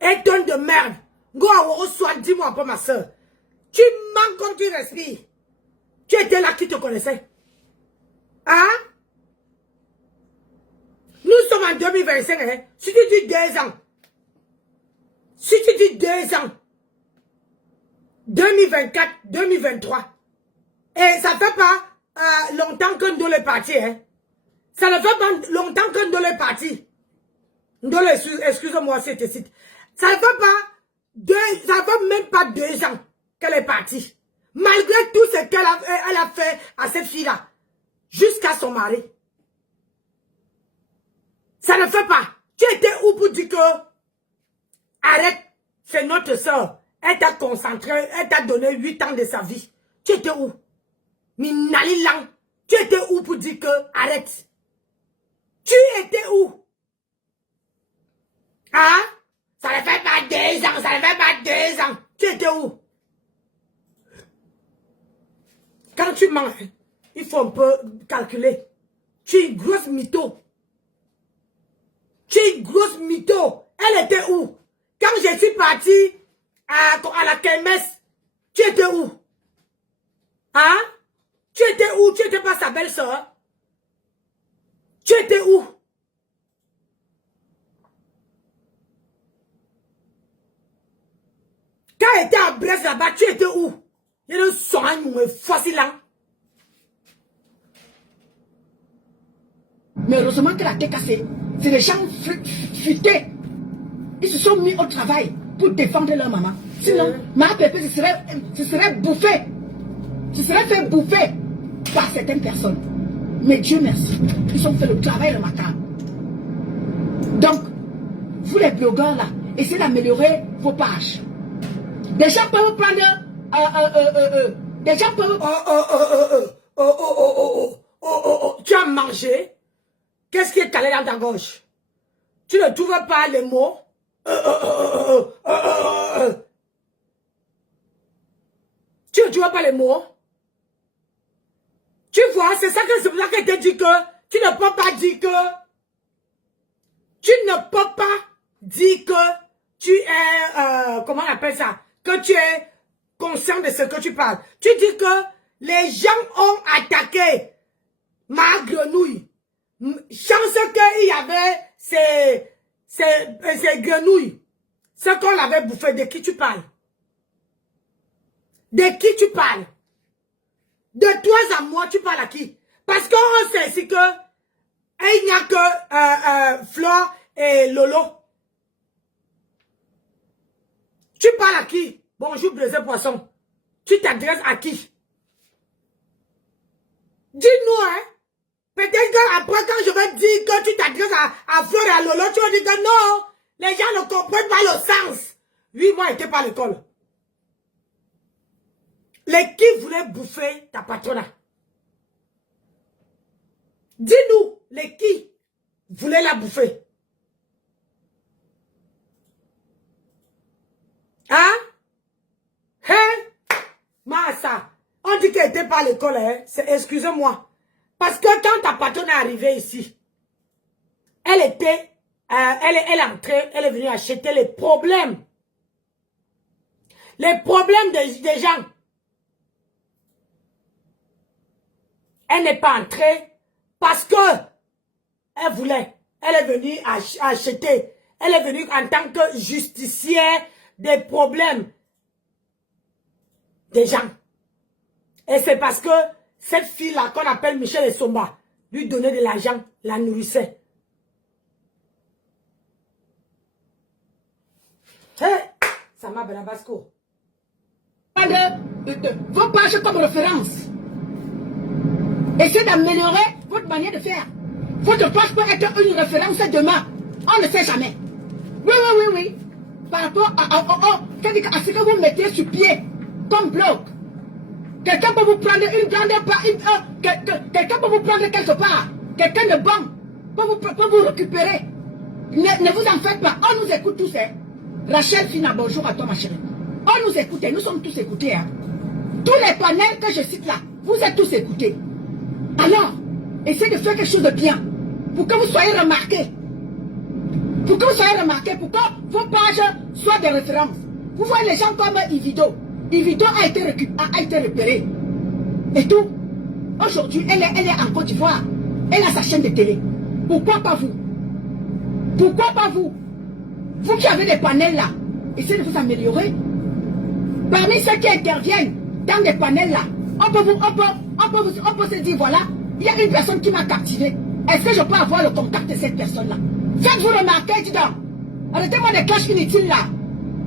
Étonne de merde. Go soin. Dis-moi pas ma soeur. Tu manques comme tu respires. Tu étais là qui te connaissait. Hein? Nous sommes en 2025. Hein? Si tu dis 2 ans. Si tu dis 2 ans. 2024, 2023. Et ça fait pas longtemps que Ndolo est parti. Hein? Ça ne fait pas longtemps que Ndolo est parti. Ndolo, excuse-moi, c'était cite. Ça ne fait même pas 2 ans qu'elle est partie. Malgré tout ce qu'elle a fait à cette fille-là. Jusqu'à son mari. Ça ne fait pas. Tu étais où pour dire que arrête. c'est notre soeur. Elle t'a concentré, elle t'a donné 8 ans de sa vie. Tu étais où? Minali Lang, tu étais où pour dire que arrête? Tu étais où? Hein? Ça ne fait pas 2 ans, ça ne fait pas 2 ans. Tu étais où? Quand tu mens, il faut un peu calculer. Tu es une grosse mytho. Tu es une grosse mytho. Elle était où? Quand je suis partie à la kermesse, tu étais où? Hein? Tu étais où? Tu n'étais pas sa belle-sœur? Tu étais où? Quand elle était à Brest là-bas, tu étais où? Il y a un soin facile. Mais heureusement que la tête cassée, c'est des gens futés. Ils se sont mis au travail pour défendre leur maman. Sinon, ma pépé se serait bouffé. Se serait fait bouffer par certaines personnes. Mais Dieu merci, ils ont fait le travail le matin. Donc, vous les blogueurs là, essayez d'améliorer vos pages. Des gens peuvent prendre... des gens peuvent... Tu as mangé? Qu'est-ce qui est calé dans ta gauche? Tu ne trouves pas les mots? Tu ne trouves pas les mots? Tu vois, c'est pour ça qu'elle te dit que tu ne peux pas dire que... Tu ne peux pas dire que tu es... comment on appelle ça? Que tu es conscient de ce que tu parles. Tu dis que les gens ont attaqué ma grenouille. Chance qu'il y avait ces grenouilles. Ce qu'on l'avait bouffé. De qui tu parles? De qui tu parles? De toi à moi, tu parles à qui? Parce qu'on sait ici que il n'y a que Flore et Lolo. Tu parles à qui? Bonjour, Brésil Poisson. Tu t'adresses à qui? Dis-nous, hein? Peut-être qu'après, quand je vais dire que tu t'adresses à Flore et à Lolo, tu vas dire que non, les gens ne comprennent pas le sens. 8 mois, n'étaient pas à l'école. Les qui voulaient bouffer ta patronne? Dis-nous, les qui voulaient la bouffer? Hein? Hein? Massa, on dit qu'elle n'était pas à l'école, hein? Excusez-moi. Parce que quand ta patronne est arrivée ici, elle était, elle est entrée, elle est venue acheter les problèmes. Les problèmes des gens. Elle n'est pas entrée parce que elle voulait. Elle est venue acheter. Elle est venue en tant que justicière des problèmes des gens. Et c'est parce que cette fille-là qu'on appelle Michel Essomba lui donnait de l'argent, la nourrissait. Hey, ça m'a bien basco. Vos pages comme référence. Essayez d'améliorer votre manière de faire. Votre page peut être une référence demain. On ne sait jamais. Oui. Par rapport à ce que vous mettez sur pied comme blog. Quelqu'un peut vous prendre une grande part. Quelqu'un peut vous prendre quelque part. Quelqu'un de bon peut vous récupérer. Ne vous en faites pas. On nous écoute tous. Hein. Rachel Fina, bonjour à toi ma chérie. On nous écoute. Nous sommes tous écoutés. Hein. Tous les panels que je cite là, vous êtes tous écoutés. Alors, essayez de faire quelque chose de bien. Pour que vous soyez remarqués. Pour que vous soyez remarqués. Pour que vos pages soient des références. Vous voyez les gens comme Ivido. Ivido a été repéré. Et tout. Aujourd'hui, elle est en Côte d'Ivoire. Elle a sa chaîne de télé. Pourquoi pas vous? Pourquoi pas vous? Vous qui avez des panels là, essayez de vous améliorer. Parmi ceux qui interviennent dans des panels là, on peut se dire, voilà, il y a une personne qui m'a captivé. Est-ce que je peux avoir le contact de cette personne-là? Faites-vous remarquer, dis donc. Arrêtez-moi des clashs inutiles là.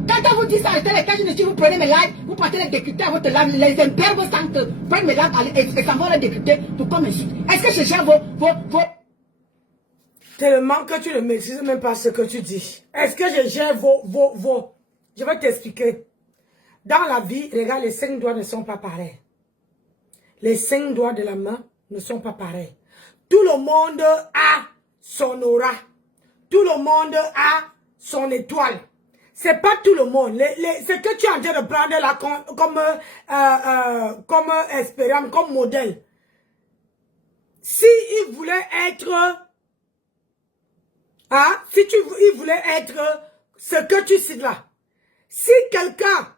Quand on vous dit ça, arrêtez les clashs inutiles, vous prenez mes lives, vous partez les décrypter à votre live, les impairs vos centres, prenez mes lives et s'en vont les décrypter pour comme insulte. Est-ce que je gère vos... Tellement que tu ne maîtrises même pas ce que tu dis. Est-ce que je gère vos... Je vais t'expliquer. Dans la vie, regarde, les 5 doigts ne sont pas pareils. Les 5 doigts de la main ne sont pas pareils. Tout le monde a son aura. Tout le monde a son étoile. C'est pas tout le monde. Ce que tu es en train de prendre là comme expérience, comme modèle. Si il voulait être... il voulait être ce que tu cites là. Si quelqu'un...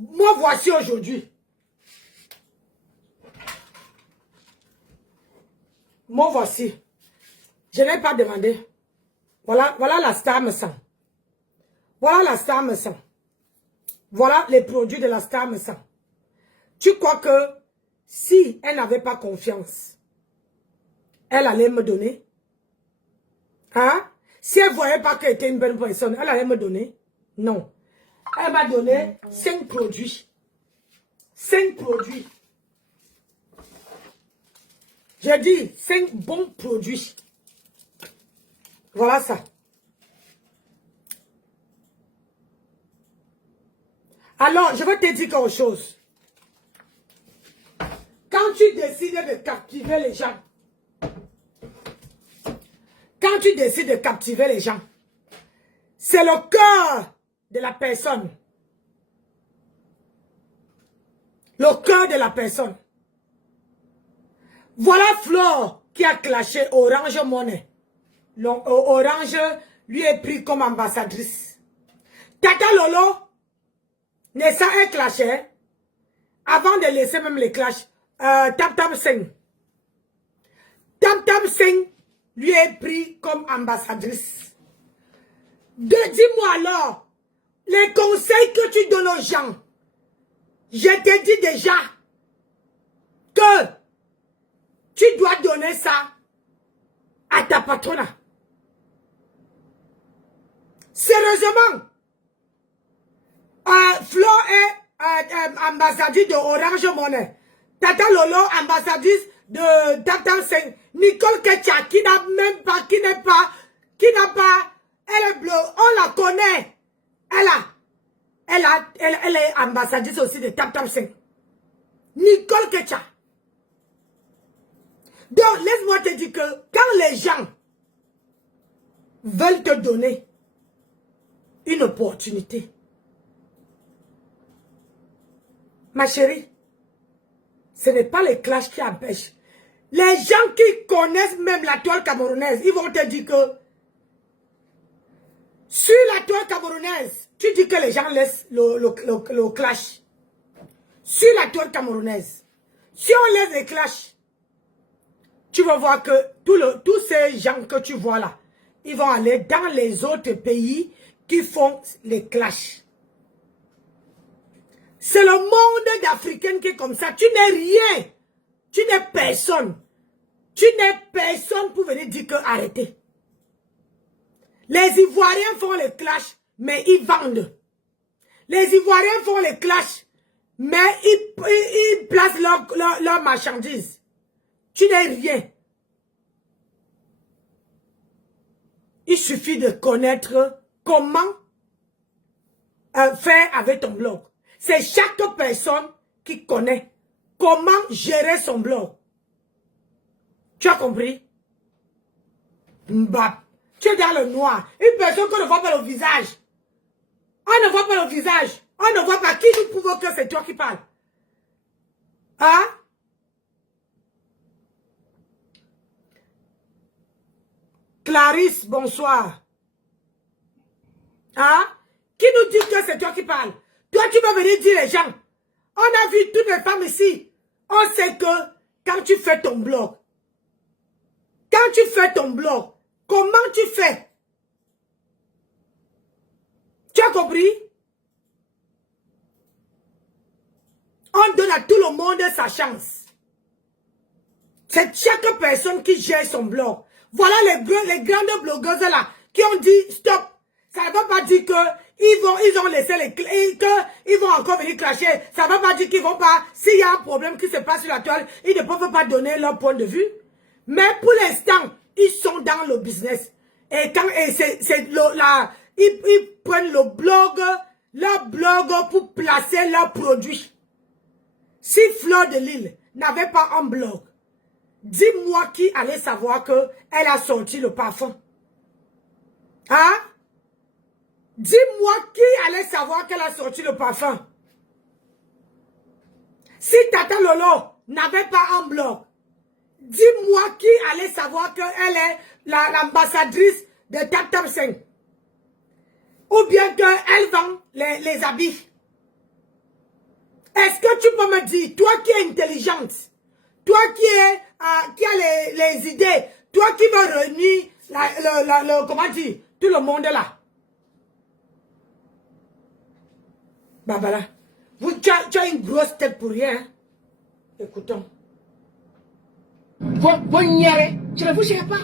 Moi, voici aujourd'hui. Moi, voici. Je n'ai pas demandé. Voilà la Star Me Sang. Voilà la Star Me Sang. Voilà les produits de la Star Me Sang. Tu crois que si elle n'avait pas confiance, elle allait me donner? Hein? Si elle ne voyait pas qu'elle était une bonne personne, elle allait me donner? Non. Elle m'a donné 5 produits. 5 produits. J'ai dit 5 bons produits. Voilà ça. Alors, je vais te dire quelque chose. Quand tu décides de captiver les gens, c'est le cœur de la personne. Le cœur de la personne. Voilà Flore qui a clashé Orange Money. Orange lui est pris comme ambassadrice. Tata Lolo, Nessa est clashé. Avant de laisser même les clashs, Tam Tam Singh. Tam Tam Singh lui est pris comme ambassadrice. Dis-moi alors, les conseils que tu donnes aux gens, je te dis déjà que tu dois donner ça à ta patronne. Sérieusement, Flo est ambassadrice de Orange Money. Tata Lolo, ambassadrice de Tam Tam Singh. Nicole Ketcha, qui n'a pas, elle est bleue, on la connaît. Elle est ambassadrice aussi de Tam Tam Singh. Nicole Ketcha. Donc, laisse-moi te dire que quand les gens veulent te donner une opportunité, ma chérie, ce n'est pas les clashs qui empêchent. Les gens qui connaissent même la toile camerounaise, ils vont te dire que sur la toile camerounaise, tu dis que les gens laissent le clash. Sur la toile camerounaise, si on laisse les clashs, tu vas voir que tous ces gens que tu vois là, ils vont aller dans les autres pays qui font les clashs. C'est le monde d'Africains qui est comme ça. Tu n'es rien. Tu n'es personne. Tu n'es personne pour venir dire que arrêtez. Les Ivoiriens font les clashs, mais ils vendent. Les Ivoiriens font les clashs, mais ils placent leurs marchandises. Tu n'es rien. Il suffit de connaître comment faire avec ton blog. C'est chaque personne qui connaît comment gérer son blog. Tu as compris? Mbap. Tu es dans le noir. Une personne qu'on ne voit pas le visage. On ne voit pas le visage. On ne voit pas qui nous prouve que c'est toi qui parles. Hein? Clarisse, bonsoir. Hein? Qui nous dit que c'est toi qui parles? Toi, tu vas venir dire les gens. On a vu toutes les femmes ici. On sait que quand tu fais ton blog, comment tu fais? Tu as compris? On donne à tout le monde sa chance. C'est chaque personne qui gère son blog. Voilà les grandes blogueuses là qui ont dit stop. Ça ne veut pas dire que ils ont laissé les clés, qu'ils vont encore venir clasher. Ça ne veut pas dire qu'ils vont pas, s'il y a un problème qui se passe sur la toile, ils ne peuvent pas donner leur point de vue. Mais pour l'instant, ils sont dans le business. Et quand ils prennent le blog leur blog pour placer leurs produits. Si Fleur de Lille n'avait pas un blog, dis-moi qui allait savoir qu'elle a sorti le parfum. Hein? Dis-moi qui allait savoir qu'elle a sorti le parfum. Si Tata Lolo n'avait pas un blog, dis-moi qui allait savoir qu'elle est l'ambassadrice de Tap Tap 5. Ou bien qu'elle vend les habits. Est-ce que tu peux me dire, toi qui es intelligente, toi qui as les idées, toi qui veux réunir comment dire, tout le monde là. Bah voilà. Tu as une grosse tête pour rien. Hein? Écoutons. Vous niérez, je ne vous gère pas.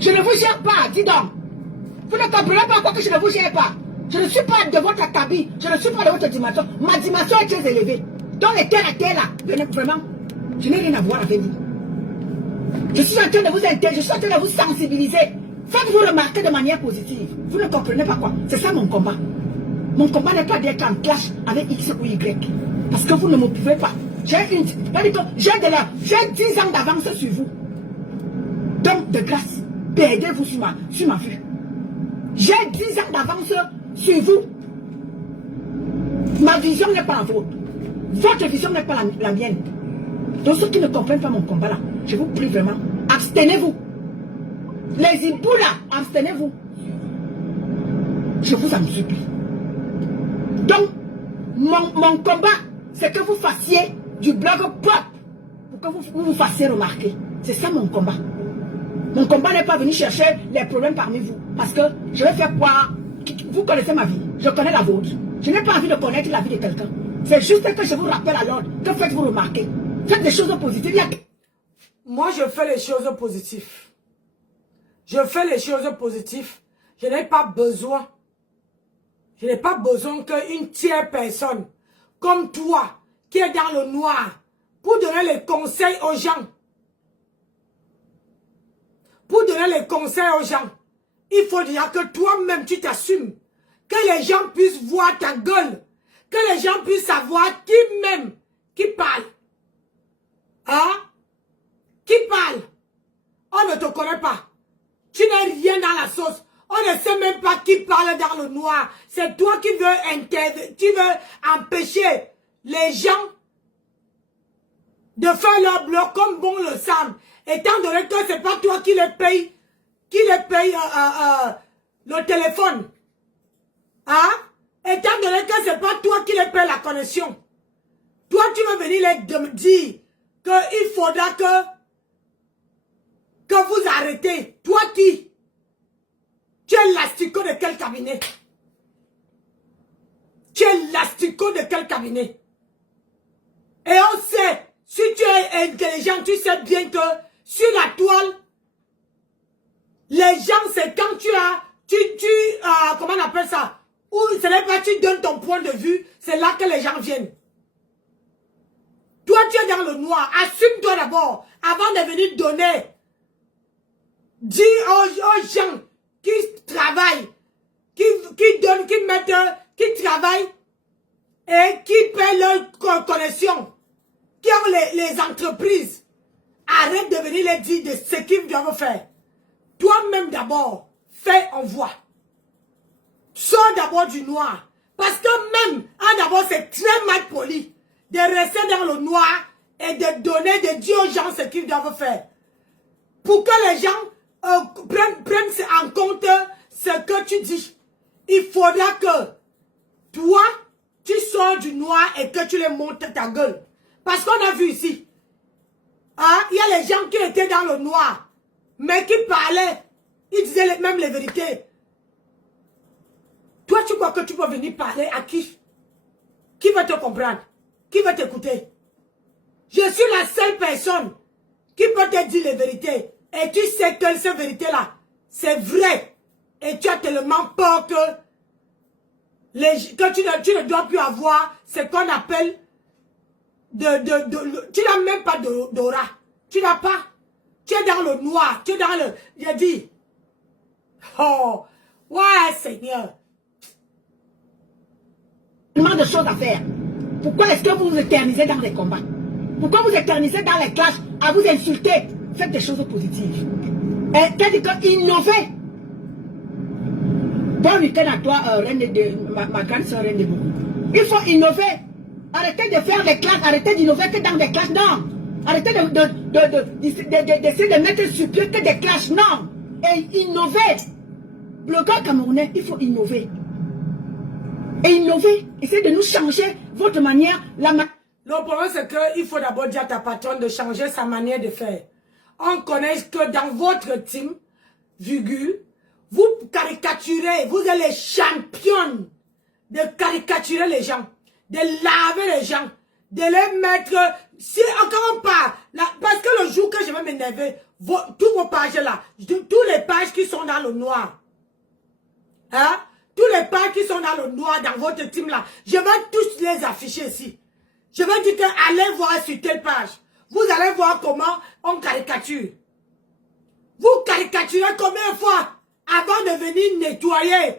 Je ne vous gère pas, dis donc. Vous ne comprenez pas pourquoi que je ne vous gère pas. Je ne suis pas de votre acabit, je ne suis pas de votre dimension. Ma dimension est très élevée. Donc les terres à terre là, venez vraiment, je n'ai rien à voir avec vous. Je suis en train de vous intéresser, je suis en train de vous sensibiliser. Faites-vous remarquer de manière positive. Vous ne comprenez pas quoi. C'est ça mon combat. Mon combat n'est pas d'être en clash avec X ou Y. Parce que vous ne me pouvez pas. J'ai 10 ans d'avance sur vous. Donc, de grâce, perdez-vous sur ma vue. J'ai 10 ans d'avance sur vous. Ma vision n'est pas la vôtre. Votre vision n'est pas la mienne. Donc, ceux qui ne comprennent pas mon combat là, je vous prie vraiment, abstenez-vous. Les hiboux là, abstenez-vous. Je vous en supplie. Donc, mon combat, c'est que vous fassiez du blog propre pour que vous vous fassiez remarquer. C'est ça mon combat. Mon combat n'est pas venu chercher les problèmes parmi vous. Parce que je vais faire quoi? Vous connaissez ma vie, je connais la vôtre. Je n'ai pas envie de connaître la vie de quelqu'un. C'est juste que je vous rappelle à l'ordre. Que faites-vous remarquer? Faites des choses positives. Moi, je fais les choses positives. Je fais les choses positives. Je n'ai pas besoin. Je n'ai pas besoin qu'une tierce personne, comme toi, qui est dans le noir, pour donner les conseils aux gens. Pour donner les conseils aux gens, il faut dire que toi-même, tu t'assumes. Que les gens puissent voir ta gueule. Que les gens puissent savoir qui parle. Hein? Qui parle? On ne te connaît pas. Tu n'es rien dans la sauce. On ne sait même pas qui parle dans le noir. C'est toi qui veux empêcher les gens de faire leur blog comme bon le semble. Étant donné que ce n'est pas toi qui les paye, le téléphone. Hein? Étant donné que ce n'est pas toi qui les paye la connexion. Toi, tu veux venir les dire qu'il faudra que vous arrêtez. Toi qui? Tu es l'astico de quel cabinet? Tu es l'astico de quel cabinet? Et on sait, si tu es intelligent, tu sais bien que sur la toile, les gens, c'est quand comment on appelle ça? Ou ce n'est pas tu donnes ton point de vue, c'est là que les gens viennent. Toi, tu es dans le noir. Assume-toi d'abord, avant de venir donner. Dis aux gens qui travaillent, qui donnent, qui travaillent et qui paient leur connexion, qui ont les entreprises. Arrête de venir les dire de ce qu'ils doivent faire. Toi-même d'abord, fais en voix. Sors d'abord du noir. Parce que même, d'abord, c'est très mal poli de rester dans le noir et de donner, de dire aux gens ce qu'ils doivent faire. Pour que les gens prennent en compte ce que tu dis. Il faudra que toi, tu sors du noir et que tu les montes ta gueule. Parce qu'on a vu ici, hein, il y a les gens qui étaient dans le noir, mais qui parlaient, ils disaient même les vérités. Toi, tu crois que tu peux venir parler à qui? Qui va te comprendre? Qui va t'écouter? Je suis la seule personne qui peut te dire les vérités. Et tu sais que ces vérités-là, c'est vrai. Et tu as tellement peur que tu ne dois plus avoir ce qu'on appelle tu n'as même pas d'aura. Tu n'as pas. Tu es dans le noir. Tu es dans le... J'ai dit. Oh. Ouais, Seigneur. tellement de choses à faire. Pourquoi est-ce que vous vous éternisez dans les combats? Pourquoi vous éternisez dans les clashs à vous insulter? Faites des choses positives. C'est-à-dire que innover. Bon week-end à toi, ma grande soeur Reine de Bourg. Il faut innover. Arrêtez de faire des classes, arrêtez d'innover que dans des classes, non. Arrêtez d'essayer de mettre sur pied que des classes, non. Et innover. Blogueur camerounais, il faut innover. Et innover, essayez de nous changer votre manière. Le problème, c'est qu'il faut d'abord dire à ta patronne de changer sa manière de faire. On connaît que dans votre team, virgule, vous caricaturez, vous êtes les championnes de caricaturer les gens, de laver les gens, de les mettre, si encore on parle, parce que le jour que je vais m'énerver, tous vos pages là, tous les pages qui sont dans le noir, hein, tous les pages qui sont dans le noir dans votre team là, je vais tous les afficher ici. Je vais dire que allez voir sur telle page. Vous allez voir comment on caricature. Vous caricaturez combien de fois avant de venir nettoyer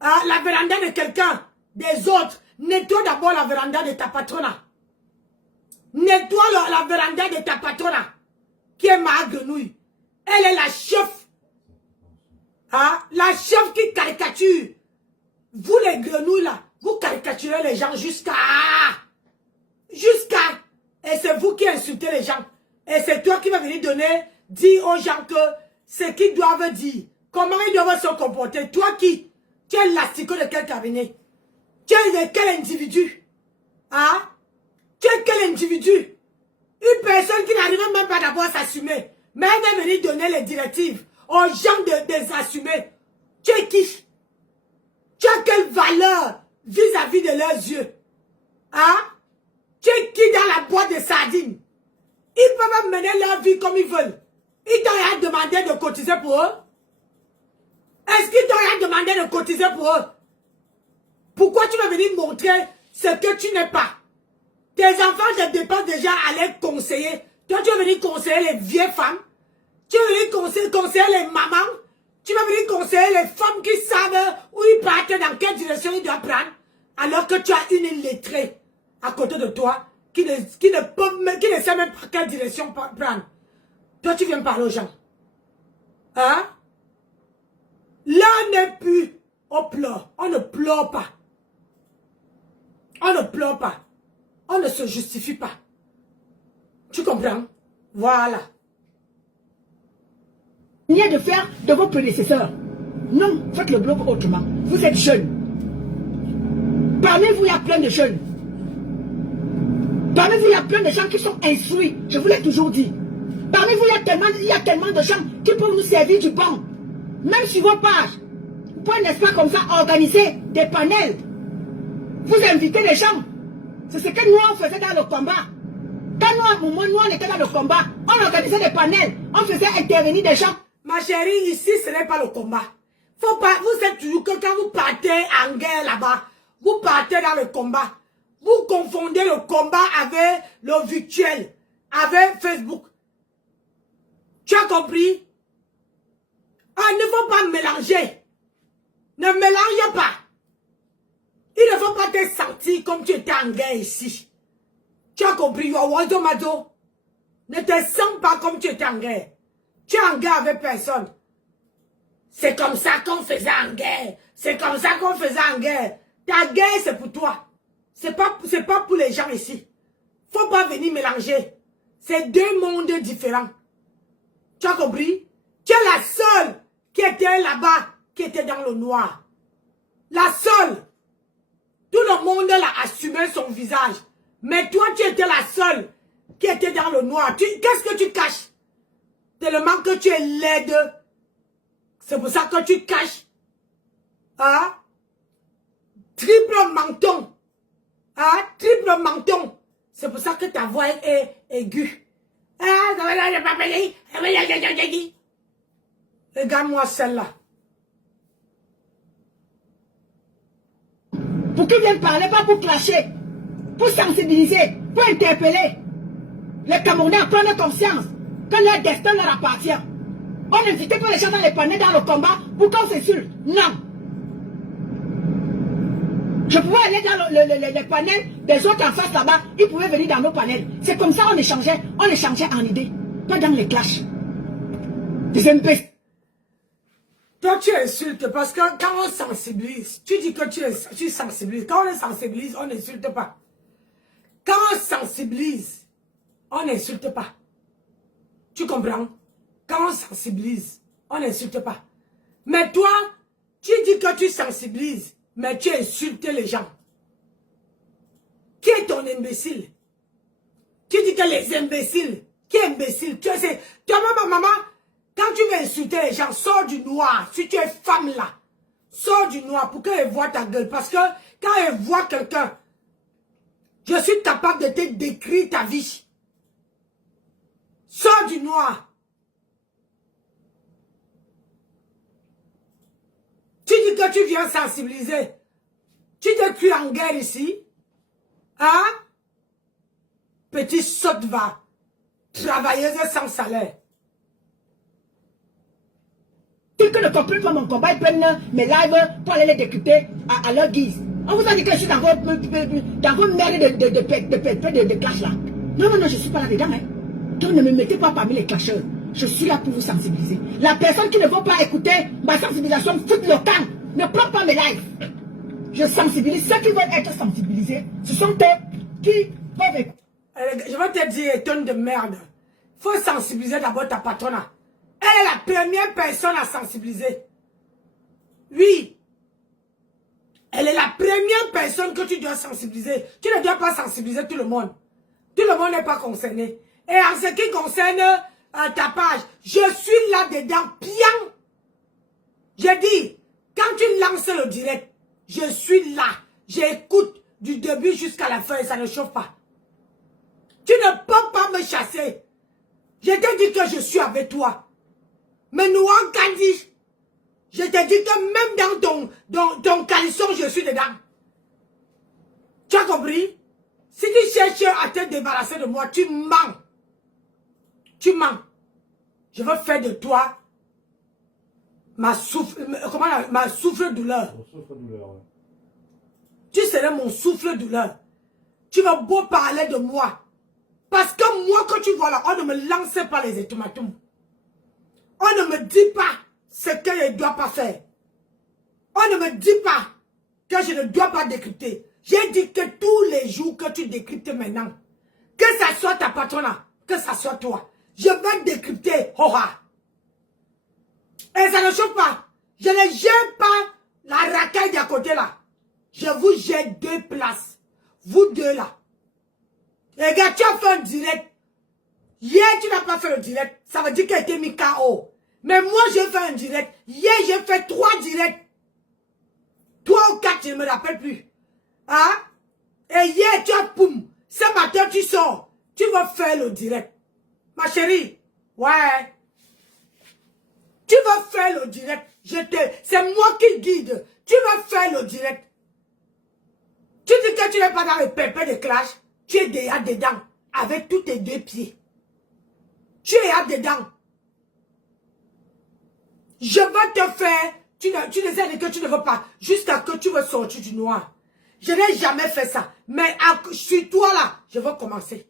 la véranda de quelqu'un, des autres. Nettoie d'abord la véranda de ta patrona. Nettoie la véranda de ta patrona, qui est ma grenouille. Elle est la chef. Hein? La chef qui caricature. Vous les grenouilles là, vous caricaturez les gens jusqu'à... Et c'est vous qui insultez les gens. Et c'est toi qui vas venir dire aux gens que ce qu'ils doivent dire. Comment ils doivent se comporter. Toi qui, tu es l'asticot de quel cabinet? Tu es de quel individu? Hein? Tu es quel individu? Une personne qui n'arrive même pas d'abord à s'assumer. Mais elle va venir donner les directives aux gens de les assumer. Tu es qui? Tu as quelle valeur vis-à-vis de leurs yeux? Hein? Tu es qui dans la boîte de sardines? Ils peuvent mener leur vie comme ils veulent. Ils t'ont rien demandé de cotiser pour eux? Est-ce qu'ils t'ont rien demandé de cotiser pour eux? Pourquoi tu vas venir montrer ce que tu n'es pas? Tes enfants te dépensent déjà à les conseiller. Toi, tu vas venir conseiller les vieilles femmes. Tu vas venir conseiller les mamans. Tu vas venir conseiller les femmes qui savent où ils partent, dans quelle direction ils doivent prendre. Alors que tu as une illettrée à côté de toi qui ne sait même pas quelle direction prendre. Toi, tu viens parler aux gens. Hein? Là n'est plus au pleure. On ne pleure pas. On ne pleure pas. On ne se justifie pas. Tu comprends? Voilà. Il y a de faire de vos prédécesseurs. Non, faites le bloc autrement. Vous êtes jeunes. Parmi vous, il y a plein de jeunes. Parmi vous, il y a plein de gens qui sont instruits. Je vous l'ai toujours dit. Parmi vous, il y a tellement de gens qui peuvent nous servir du bon. Même sur vos pages. Vous pouvez, n'est-ce pas, comme ça, organiser des panels. Vous invitez les gens. C'est ce que nous, on faisait dans le combat. Quand nous, à un moment, nous, on était dans le combat, on organisait des panels. On faisait intervenir des gens. Ma chérie, ici, ce n'est pas le combat. Faut pas, vous êtes toujours que quand vous partez en guerre là-bas, vous partez dans le combat. Vous confondez le combat avec le virtuel, avec Facebook. Tu as compris? Ah, il ne faut pas mélanger. Ne mélange pas. Il ne faut pas te sentir comme tu étais en guerre ici. Tu as compris? Ne te sens pas comme tu étais en guerre. Tu es en guerre avec personne. C'est comme ça qu'on faisait en guerre. C'est comme ça qu'on faisait en guerre. Ta guerre, c'est pour toi. C'est pas pour les gens ici. Faut pas venir mélanger. C'est deux mondes différents. Tu as compris? Tu es la seule qui était là-bas, qui était dans le noir. La seule. Tout le monde a assumé son visage. Mais toi, tu étais la seule qui était dans le noir. Qu'est-ce que tu caches? Tellement que tu es laide. C'est pour ça que tu caches. Hein? Triple menton. Hein? Triple menton. C'est pour ça que ta voix est aiguë. Regarde-moi celle-là. Pour qu'ils viennent parler, pas pour clasher. Pour sensibiliser, pour interpeller. Les Camerounais à prendre conscience que leur destin leur appartient. On n'invitait pas les gens dans les panneaux, dans le combat, pour qu'on s'insulte. Non. Je pouvais aller dans les panels des autres en face là-bas. Ils pouvaient venir dans nos panels. C'est comme ça on échangeait en idées. Pas dans les clashs. Des imbéciles. Toi, tu insultes parce que quand on sensibilise, tu dis que tu sensibilises. Quand on sensibilise, on n'insulte pas. Quand on sensibilise, on n'insulte pas. Tu comprends? Quand on sensibilise, on n'insulte pas. Mais toi, tu dis que tu sensibilises, mais tu insultes les gens. Qui est ton imbécile? Tu dis que les imbéciles. Qui est imbécile? Tu sais, toi, maman, quand tu veux insulter les gens, sors du noir. Si tu es femme là, sors du noir pour qu'elle voie ta gueule. Parce que quand elle voit quelqu'un, je suis capable de te décrire ta vie. Sors du noir. Tu dis que tu viens sensibiliser. Tu te cuis en guerre ici. Hein? Petit sotte va. Travailleuse sans salaire. Ceux qui ne comprennent pas mon combat, ils prennent mes lives pour aller les décrypter à leur guise. On vous a dit que je suis dans votre merde de clash là. Non, je ne suis pas là-dedans. Hein. Donc ne me mettez pas parmi les clasheurs. Je suis là pour vous sensibiliser. La personne qui ne veut pas écouter ma sensibilisation, fout le camp. Ne prends pas mes lives. Je sensibilise. Ceux qui veulent être sensibilisés, ce sont eux qui peuvent écouter. Je vais te dire, tonne de merde. Il faut sensibiliser d'abord ta patronne. Elle est la première personne à sensibiliser. Oui. Elle est la première personne que tu dois sensibiliser. Tu ne dois pas sensibiliser tout le monde. Tout le monde n'est pas concerné. Et en ce qui concerne ta page, je suis là-dedans bien. J'ai dit, quand tu lances le direct, je suis là. J'écoute du début jusqu'à la fin et ça ne chauffe pas. Tu ne peux pas me chasser. Je t'ai dit que je suis avec toi. Mais nous, en Candy, je te dis que même dans ton caleçon, je suis dedans. Tu as compris? Si tu cherches à te débarrasser de moi, tu mens. Tu mens. Je veux faire de toi ma souffle-douleur. Ouais. Tu serais mon souffle-douleur. Tu vas beau parler de moi. Parce que moi, quand tu vois là, on ne me lance pas les ultimatums. On ne me dit pas ce que je ne dois pas faire. On ne me dit pas que je ne dois pas décrypter. J'ai dit que tous les jours que tu décryptes maintenant, que ça soit ta patronne, que ça soit toi, je vais décrypter. Et ça ne chauffe pas. Je ne gère pas la racaille d'à côté là. Je vous jette 2 places. Vous deux là. Les gars, tu as fait un direct. Hier, tu n'as pas fait le direct. Ça veut dire qu'elle a été mis KO. Mais moi, j'ai fait un direct. Hier, j'ai fait 3 directs. 3 ou 4, je ne me rappelle plus. Hein? Et hier, tu as poum. Ce matin, tu sors. Tu vas faire le direct. Ma chérie. Ouais. Tu vas faire le direct. C'est moi qui guide. Tu vas faire le direct. Tu dis que tu n'es pas dans le pépé de clash. Tu es déjà dedans. Avec tous tes 2 pieds. Tu es là dedans. Je vais te faire. Tu ne sais que tu ne veux pas. Jusqu'à que tu veux sortir du noir. Je n'ai jamais fait ça. Mais sur toi là, je vais commencer.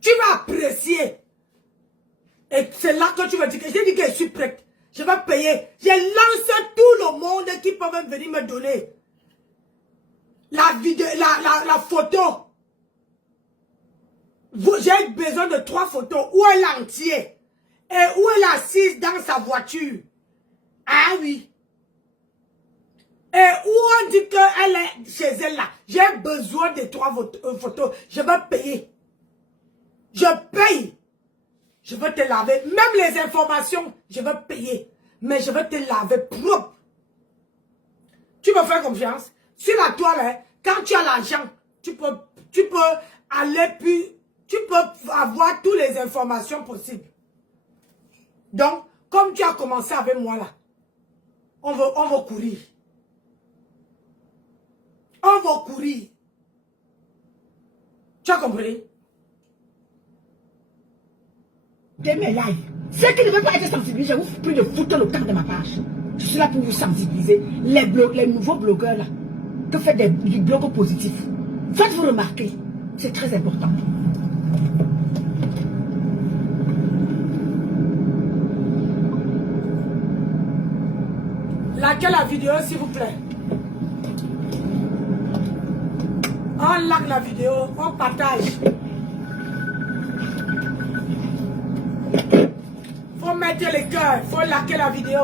Tu vas apprécier. Et c'est là que tu vas dire que j'ai dit que je suis prête. Je vais payer. Je lance tout le monde qui peut venir me donner la vidéo, la photo. J'ai besoin de 3 photos. Où est l'entier? Et où elle est assise dans sa voiture? Ah oui. Et où on dit qu'elle est chez elle là? J'ai besoin de 3 photos. Je vais payer. Je paye. Je vais te laver. Même les informations, je vais payer. Mais je vais te laver propre. Tu me fais confiance? Sur la toile, hein, quand tu as l'argent, tu peux aller plus. Tu peux avoir toutes les informations possibles. Donc, comme tu as commencé avec moi là, on va courir. On va courir. Tu as compris? Mes lives. Ceux qui ne veulent pas être sensibilisés, je vous prie de foutre le camp de ma page. Je suis là pour vous sensibiliser. Les nouveaux blogueurs là, que faites du blog positif. Faites-vous remarquer. C'est très important. Laquelle la vidéo, s'il vous plaît? On like la vidéo, on partage. Faut mettre les cœurs, faut liker la vidéo.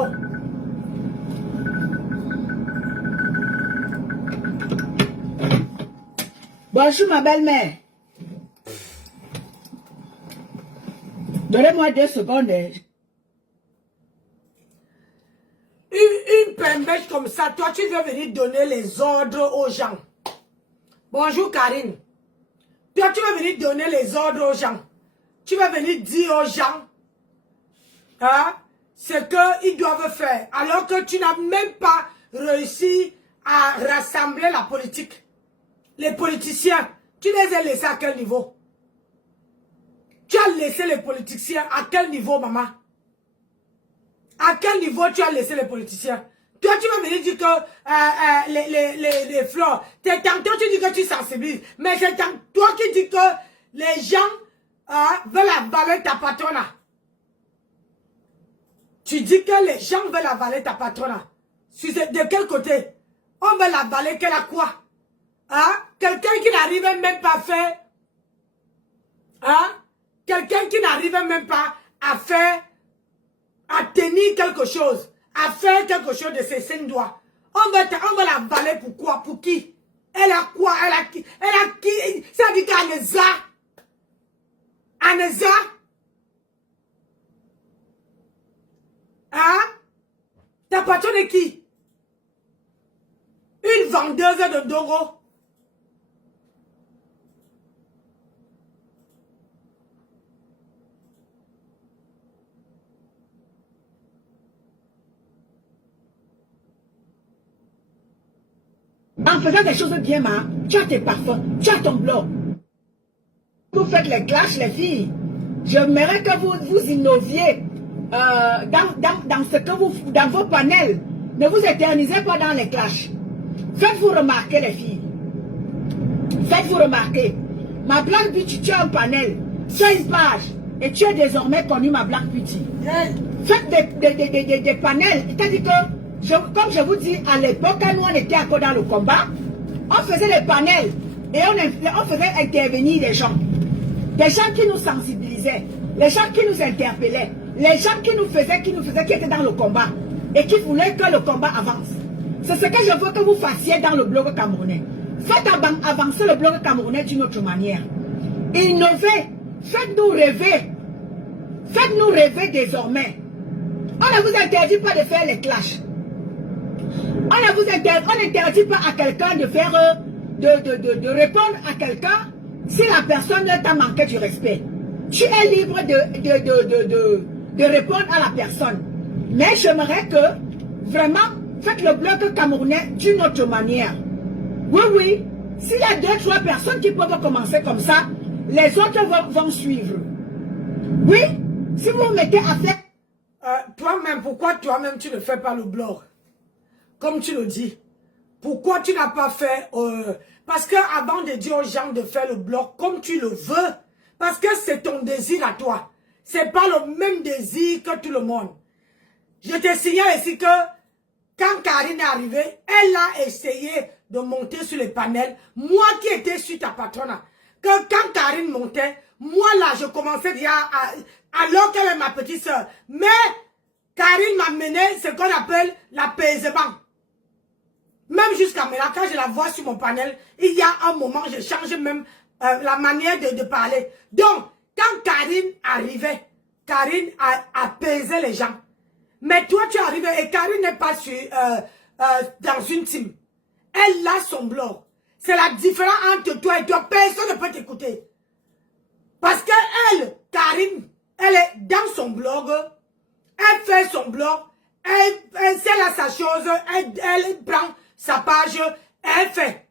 Bonjour ma belle-mère. Donnez-moi 2 secondes. Une pembèche comme ça, toi tu veux venir donner les ordres aux gens. Bonjour Karine. Toi tu veux venir donner les ordres aux gens. Tu vas venir dire aux gens hein, ce qu'ils doivent faire. Alors que tu n'as même pas réussi à rassembler la politique. Les politiciens, tu les as laissés à quel niveau? Tu as laissé les politiciens à quel niveau, maman? À quel niveau tu as laissé les politiciens? Toi, tu vas venir dire que les fleurs, tantôt tu dis que tu sensibilises, mais c'est toi qui dis que les gens veulent avaler ta patronne. Tu dis que les gens veulent avaler ta patronne. De quel côté? On veut l'avaler qu'elle a quoi? Hein? Quelqu'un qui n'arrive même pas à faire, hein? Quelqu'un qui n'arrive même pas à faire, à tenir quelque chose, à faire quelque chose de ses 5 doigts. On va l'avaler pour quoi? Pour qui? Elle a quoi? Elle a qui? Elle a qui? Ça dit qu'Aneza. Aneza? Hein? Ta patronne est qui? Une vendeuse de Doro. En faisant des choses bien, tu as tes parfums, tu as ton blog. Vous faites les clashs, les filles. J'aimerais que vous innoviez dans ce que vous, dans vos panels. Ne vous éternisez pas dans les clashs. Faites-vous remarquer, les filles. Faites-vous remarquer. Ma Black Beauty, tu as un panel, tu as une page, et tu es désormais connu, ma Black Beauty. Faites des panels, c'est-à-dire que comme je vous dis, à l'époque, quand nous on était encore dans le combat, on faisait des panels et on faisait intervenir des gens qui nous sensibilisaient, les gens qui nous interpellaient, les gens qui étaient dans le combat et qui voulaient que le combat avance. C'est ce que je veux que vous fassiez dans le blog camerounais. Faites avancer le blog camerounais d'une autre manière. Innovez, faites-nous rêver. Faites-nous rêver désormais. On ne vous interdit pas de faire les clashs. On n'interdit pas à quelqu'un de faire, de répondre à quelqu'un si la personne t'a manqué du respect. Tu es libre de répondre à la personne. Mais j'aimerais que, vraiment, faites le blog camerounais d'une autre manière. Oui, oui. S'il y a 2-3 personnes qui peuvent commencer comme ça, les autres vont suivre. Oui, si vous vous mettez à faire... Toi-même, pourquoi toi-même tu ne fais pas le blog? Comme tu le dis. Pourquoi tu n'as pas fait... parce que avant de dire aux gens de faire le blog comme tu le veux, parce que c'est ton désir à toi. C'est pas le même désir que tout le monde. Je te signale ici que quand Karine est arrivée, elle a essayé de monter sur les panels. Moi qui étais sur ta patronne, que quand Karine montait, moi là, je commençais déjà alors qu'elle est ma petite soeur. Mais Karine m'a mené ce qu'on appelle l'apaisement. Même jusqu'à maintenant, quand je la vois sur mon panel, il y a un moment, je change même la manière de parler. Donc, quand Karine arrivait, Karine a apaisé les gens. Mais toi, tu arrives et Karine n'est pas dans une team. Elle a son blog. C'est la différence entre toi et toi. Personne ne peut t'écouter. Parce que elle, Karine, elle est dans son blog. Elle fait son blog. Elle sait sa chose. Elle prend sa page. Elle fait.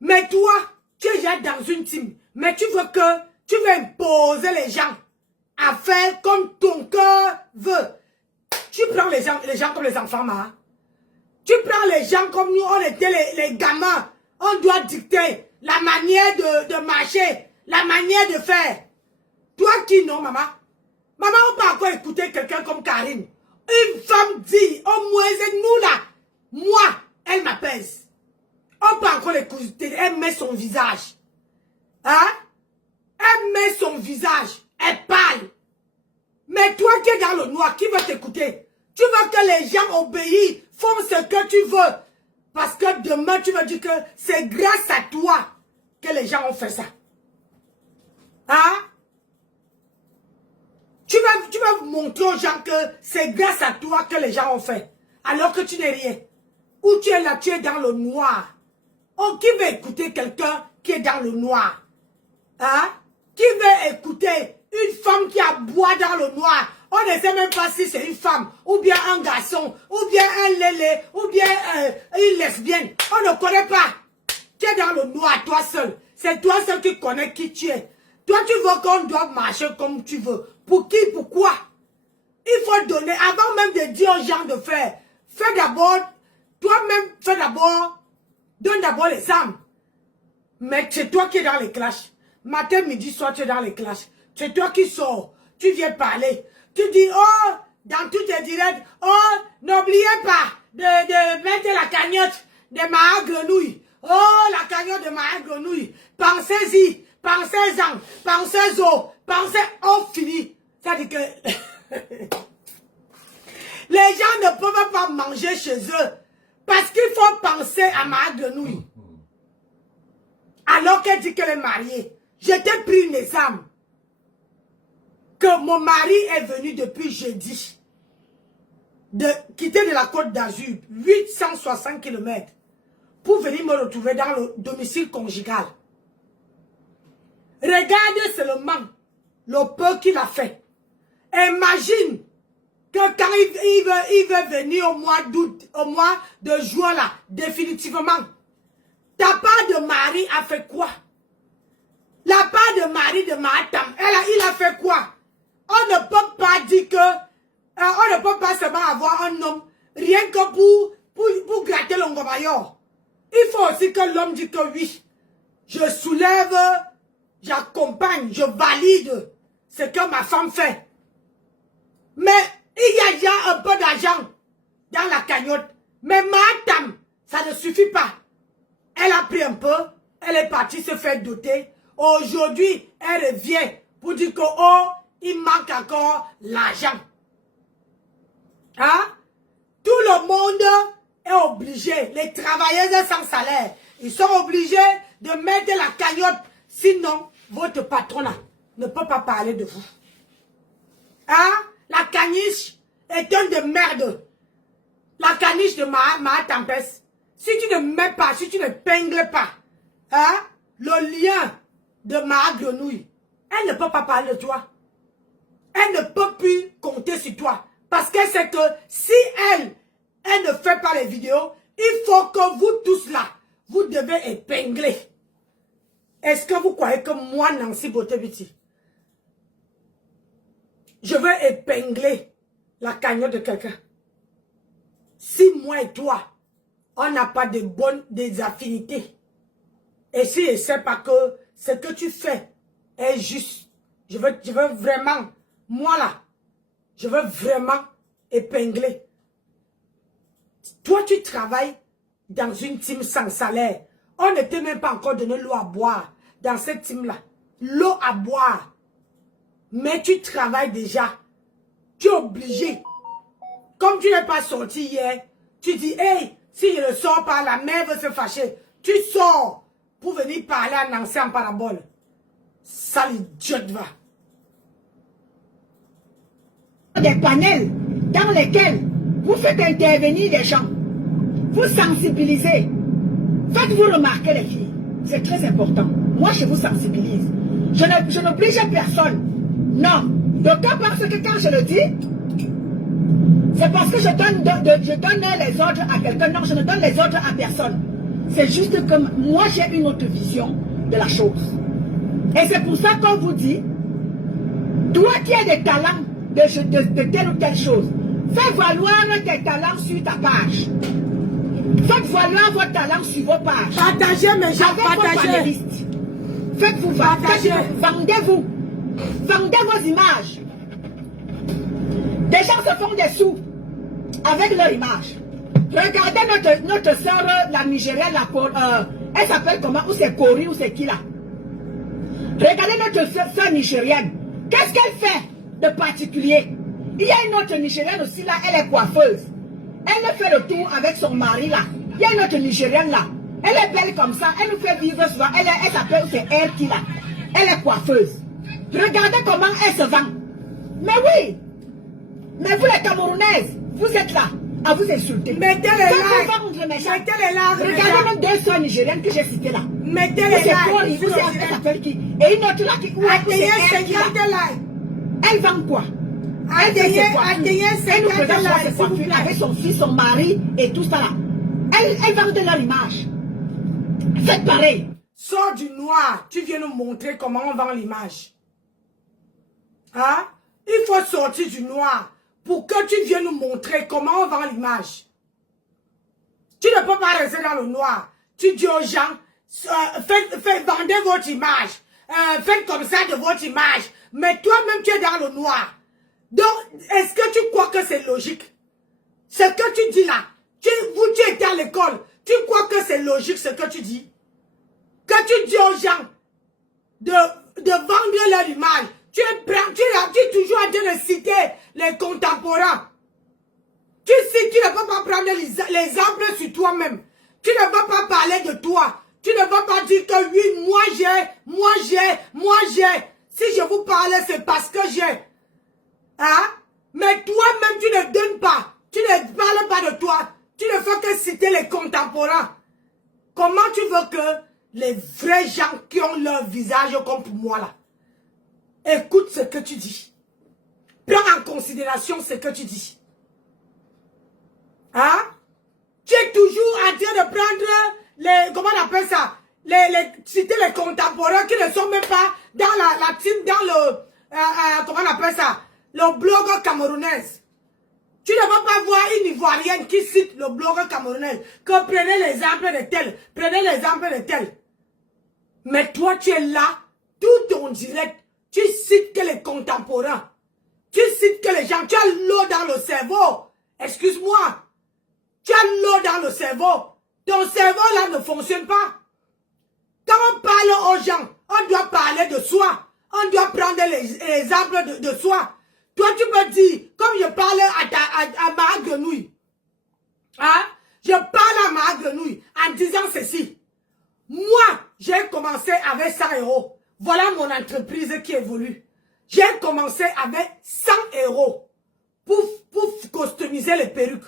Mais toi, tu es déjà dans une team. Mais tu veux imposer les gens à faire comme ton cœur veut. Tu prends les gens comme les enfants, ma. Tu prends les gens comme nous, on était les gamins. On doit dicter la manière de marcher, la manière de faire. Toi qui non, maman? Maman, on peut encore écouter quelqu'un comme Karine. Une femme dit, au moins, c'est nous là. Moi, elle m'apaise. On peut encore l'écouter. Elle met son visage. Hein? Elle met son visage. Elle parle. Mais toi qui es dans le noir, qui veut t'écouter? Tu veux que les gens obéissent, font ce que tu veux. Parce que demain, tu vas dire que c'est grâce à toi que les gens ont fait ça. Hein? Tu vas montrer aux gens que c'est grâce à toi que les gens ont fait. Alors que tu n'es rien. Ou tu es là, tu es dans le noir. Oh, qui veut écouter quelqu'un qui est dans le noir? Hein? Qui veut écouter une femme qui aboie dans le noir? On ne sait même pas si c'est une femme, ou bien un garçon, ou bien un lélé, ou bien une lesbienne. On ne connaît pas. Tu es dans le noir, toi seul. C'est toi seul qui connais qui tu es. Toi, tu veux qu'on doive marcher comme tu veux. Pour qui? Pourquoi? Il faut donner, avant même de dire aux gens de faire. Fais d'abord, toi-même, fais d'abord, donne d'abord les âmes. Mais c'est toi qui es dans les clashs. Matin, midi, soir, tu es dans les clashs. C'est toi qui sors. Tu viens parler. Tu dis, oh, dans tous tes directs, oh, n'oubliez pas de mettre la cagnotte de ma grenouille. Oh, la cagnotte de ma grenouille. Pensez-y, pensez-en, pensez-en, pensez, oh, fini. Ça dit que les gens ne peuvent pas manger chez eux parce qu'il faut penser à ma grenouille. Alors qu'elle dit qu'elle est mariée, j'étais pris une examen. Que mon mari est venu depuis jeudi, quitter de la Côte d'Azur, 860 km, pour venir me retrouver dans le domicile conjugal. Regardez seulement le peu qu'il a fait. Imagine que quand il veut venir au mois d'août, au mois de juin là, définitivement, ta part de mari a fait quoi? La part de mari de Mahatam, il a fait quoi? On ne peut pas dire que, on ne peut pas seulement avoir un homme, rien que pour gratter l'ongomayor. Il faut aussi que l'homme dise que oui, je soulève, j'accompagne, je valide ce que ma femme fait. Mais il y a déjà un peu d'argent dans la cagnotte. Mais Mahatam, ça ne suffit pas. Elle a pris un peu, elle est partie se faire doter. Aujourd'hui, elle revient pour dire que, oh, il manque encore l'argent. Hein? Tout le monde est obligé, les travailleurs sans salaire, ils sont obligés de mettre la cagnotte. Sinon, votre patron ne peut pas parler de vous. Hein? La caniche est un de merde. La caniche de ma tempête. Si tu ne mets pas, si tu ne pingles pas, hein, le lien de ma grenouille, elle ne peut pas parler de toi. Elle ne peut plus compter sur toi. Parce qu'elle sait que si elle ne fait pas les vidéos, il faut que vous tous là, vous devez épingler. Est-ce que vous croyez que moi, Nancy Beauté-Biti, je veux épingler la cagnotte de quelqu'un? Si moi et toi, on n'a pas des affinités, et si je ne sais pas que ce que tu fais est juste, je veux vraiment, moi là, je veux vraiment épingler. Toi, tu travailles dans une team sans salaire. On ne t'a même pas encore donné l'eau à boire dans cette team-là. L'eau à boire. Mais tu travailles déjà. Tu es obligé. Comme tu n'es pas sorti hier, tu dis, hey, si je ne sors pas, la mère veut se fâcher. Tu sors pour venir parler à Nancy en parabole. Ça, l'idiote va. Des panels dans lesquels vous faites intervenir des gens. Vous sensibilisez. Faites-vous remarquer les filles. C'est très important. Moi, je vous sensibilise. Je n'oblige personne. Non. D'autant parce que quand je le dis, c'est parce que je donne les ordres à quelqu'un. Non, je ne donne les ordres à personne. C'est juste que moi, j'ai une autre vision de la chose. Et c'est pour ça qu'on vous dit, toi qui as des talents de telle ou telle chose, fais valoir tes talents sur ta page. Faites valoir votre talent sur vos pages. Partagez mes gens, Avec vos partagez. panélistes. Faites-vous Partagez. vendez-vous. Vendez vos images. Des gens se font des sous avec leur image. Regardez notre soeur, la Nigérienne, elle s'appelle comment? Ou c'est Kori ou c'est qui là? Regardez notre soeur nigérienne. Qu'est-ce qu'elle fait de particulier? Il y a une autre Nigérienne aussi là, elle est coiffeuse. Elle fait le tour avec son mari là. Il y a une autre Nigérienne là. Elle est belle comme ça, elle nous fait vivre souvent. Elle s'appelle, c'est elle qui là. Elle est coiffeuse. Regardez comment elle se vend. Mais oui. Mais vous les Camerounaises, vous êtes là à vous insulter. Mettez les likes. Mettez les likes. Regardez même deux soeurs nigériennes que j'ai citées là. Mettez les likes. Elle s'appelle qui? Et une autre là qui... Atteignez 50 likes. Elle vend quoi? Atteignez Elle nous 50 présente likes, ses s'il vous coiffures plaît. avec son fils, son mari et tout ça là. Elle vend de leur image. Faites pareil. Sors du noir, tu viens nous montrer comment on vend l'image. Hein? Il faut sortir du noir pour que tu viennes nous montrer comment on vend l'image. Tu ne peux pas rester dans le noir. Tu dis aux gens, vendez votre image. Faites comme ça de votre image. Mais toi-même, tu es dans le noir. Donc, est-ce que tu crois que c'est logique? Ce que tu dis là, tu étais à l'école, tu crois que c'est logique ce que tu dis? Que tu dis aux gens de vendre leur image. Tu es toujours en train de citer les contemporains. Tu ne peux pas prendre l'exemple sur toi-même. Tu ne peux pas parler de toi. Tu ne peux pas dire que oui, moi j'ai. Si je vous parlais, c'est parce que j'ai. Hein? Mais toi-même, tu ne donnes pas. Tu ne parles pas de toi. Tu ne fais que citer les contemporains. Comment tu veux que les vrais gens qui ont leur visage comme pour moi là, écoute ce que tu dis. Prends en considération ce que tu dis. Hein? Tu es toujours en train de prendre les, comment on appelle ça? Citer les contemporains qui ne sont même pas dans la team, dans le, comment on appelle ça? Le blog camerounais. Tu ne vas pas voir une Ivoirienne qui cite le blog camerounais. Que prenez l'exemple de tel, prenez l'exemple de tel. Mais toi, tu es là, tout ton direct, tu cites que les contemporains. Tu cites que les gens, tu as l'eau dans le cerveau. Excuse-moi. Tu as l'eau dans le cerveau. Ton cerveau là ne fonctionne pas. Quand on parle aux gens, on doit parler de soi. On doit prendre les exemples de soi. Toi, tu peux dire, comme je parle à ma grenouille. Hein? Je parle à ma grenouille en disant ceci. Moi, j'ai commencé avec 100 €. Voilà mon entreprise qui évolue. J'ai commencé avec 100 € pour customiser les perruques.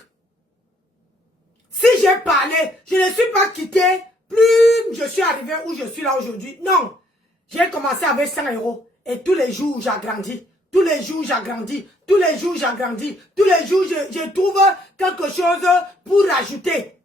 Si j'ai parlé, je ne suis pas quitté, plus je suis arrivé où je suis là aujourd'hui. Non, j'ai commencé avec 100 €. Et tous les jours, j'agrandis. Tous les jours, j'agrandis. Tous les jours, j'agrandis. Tous les jours, je trouve quelque chose pour rajouter.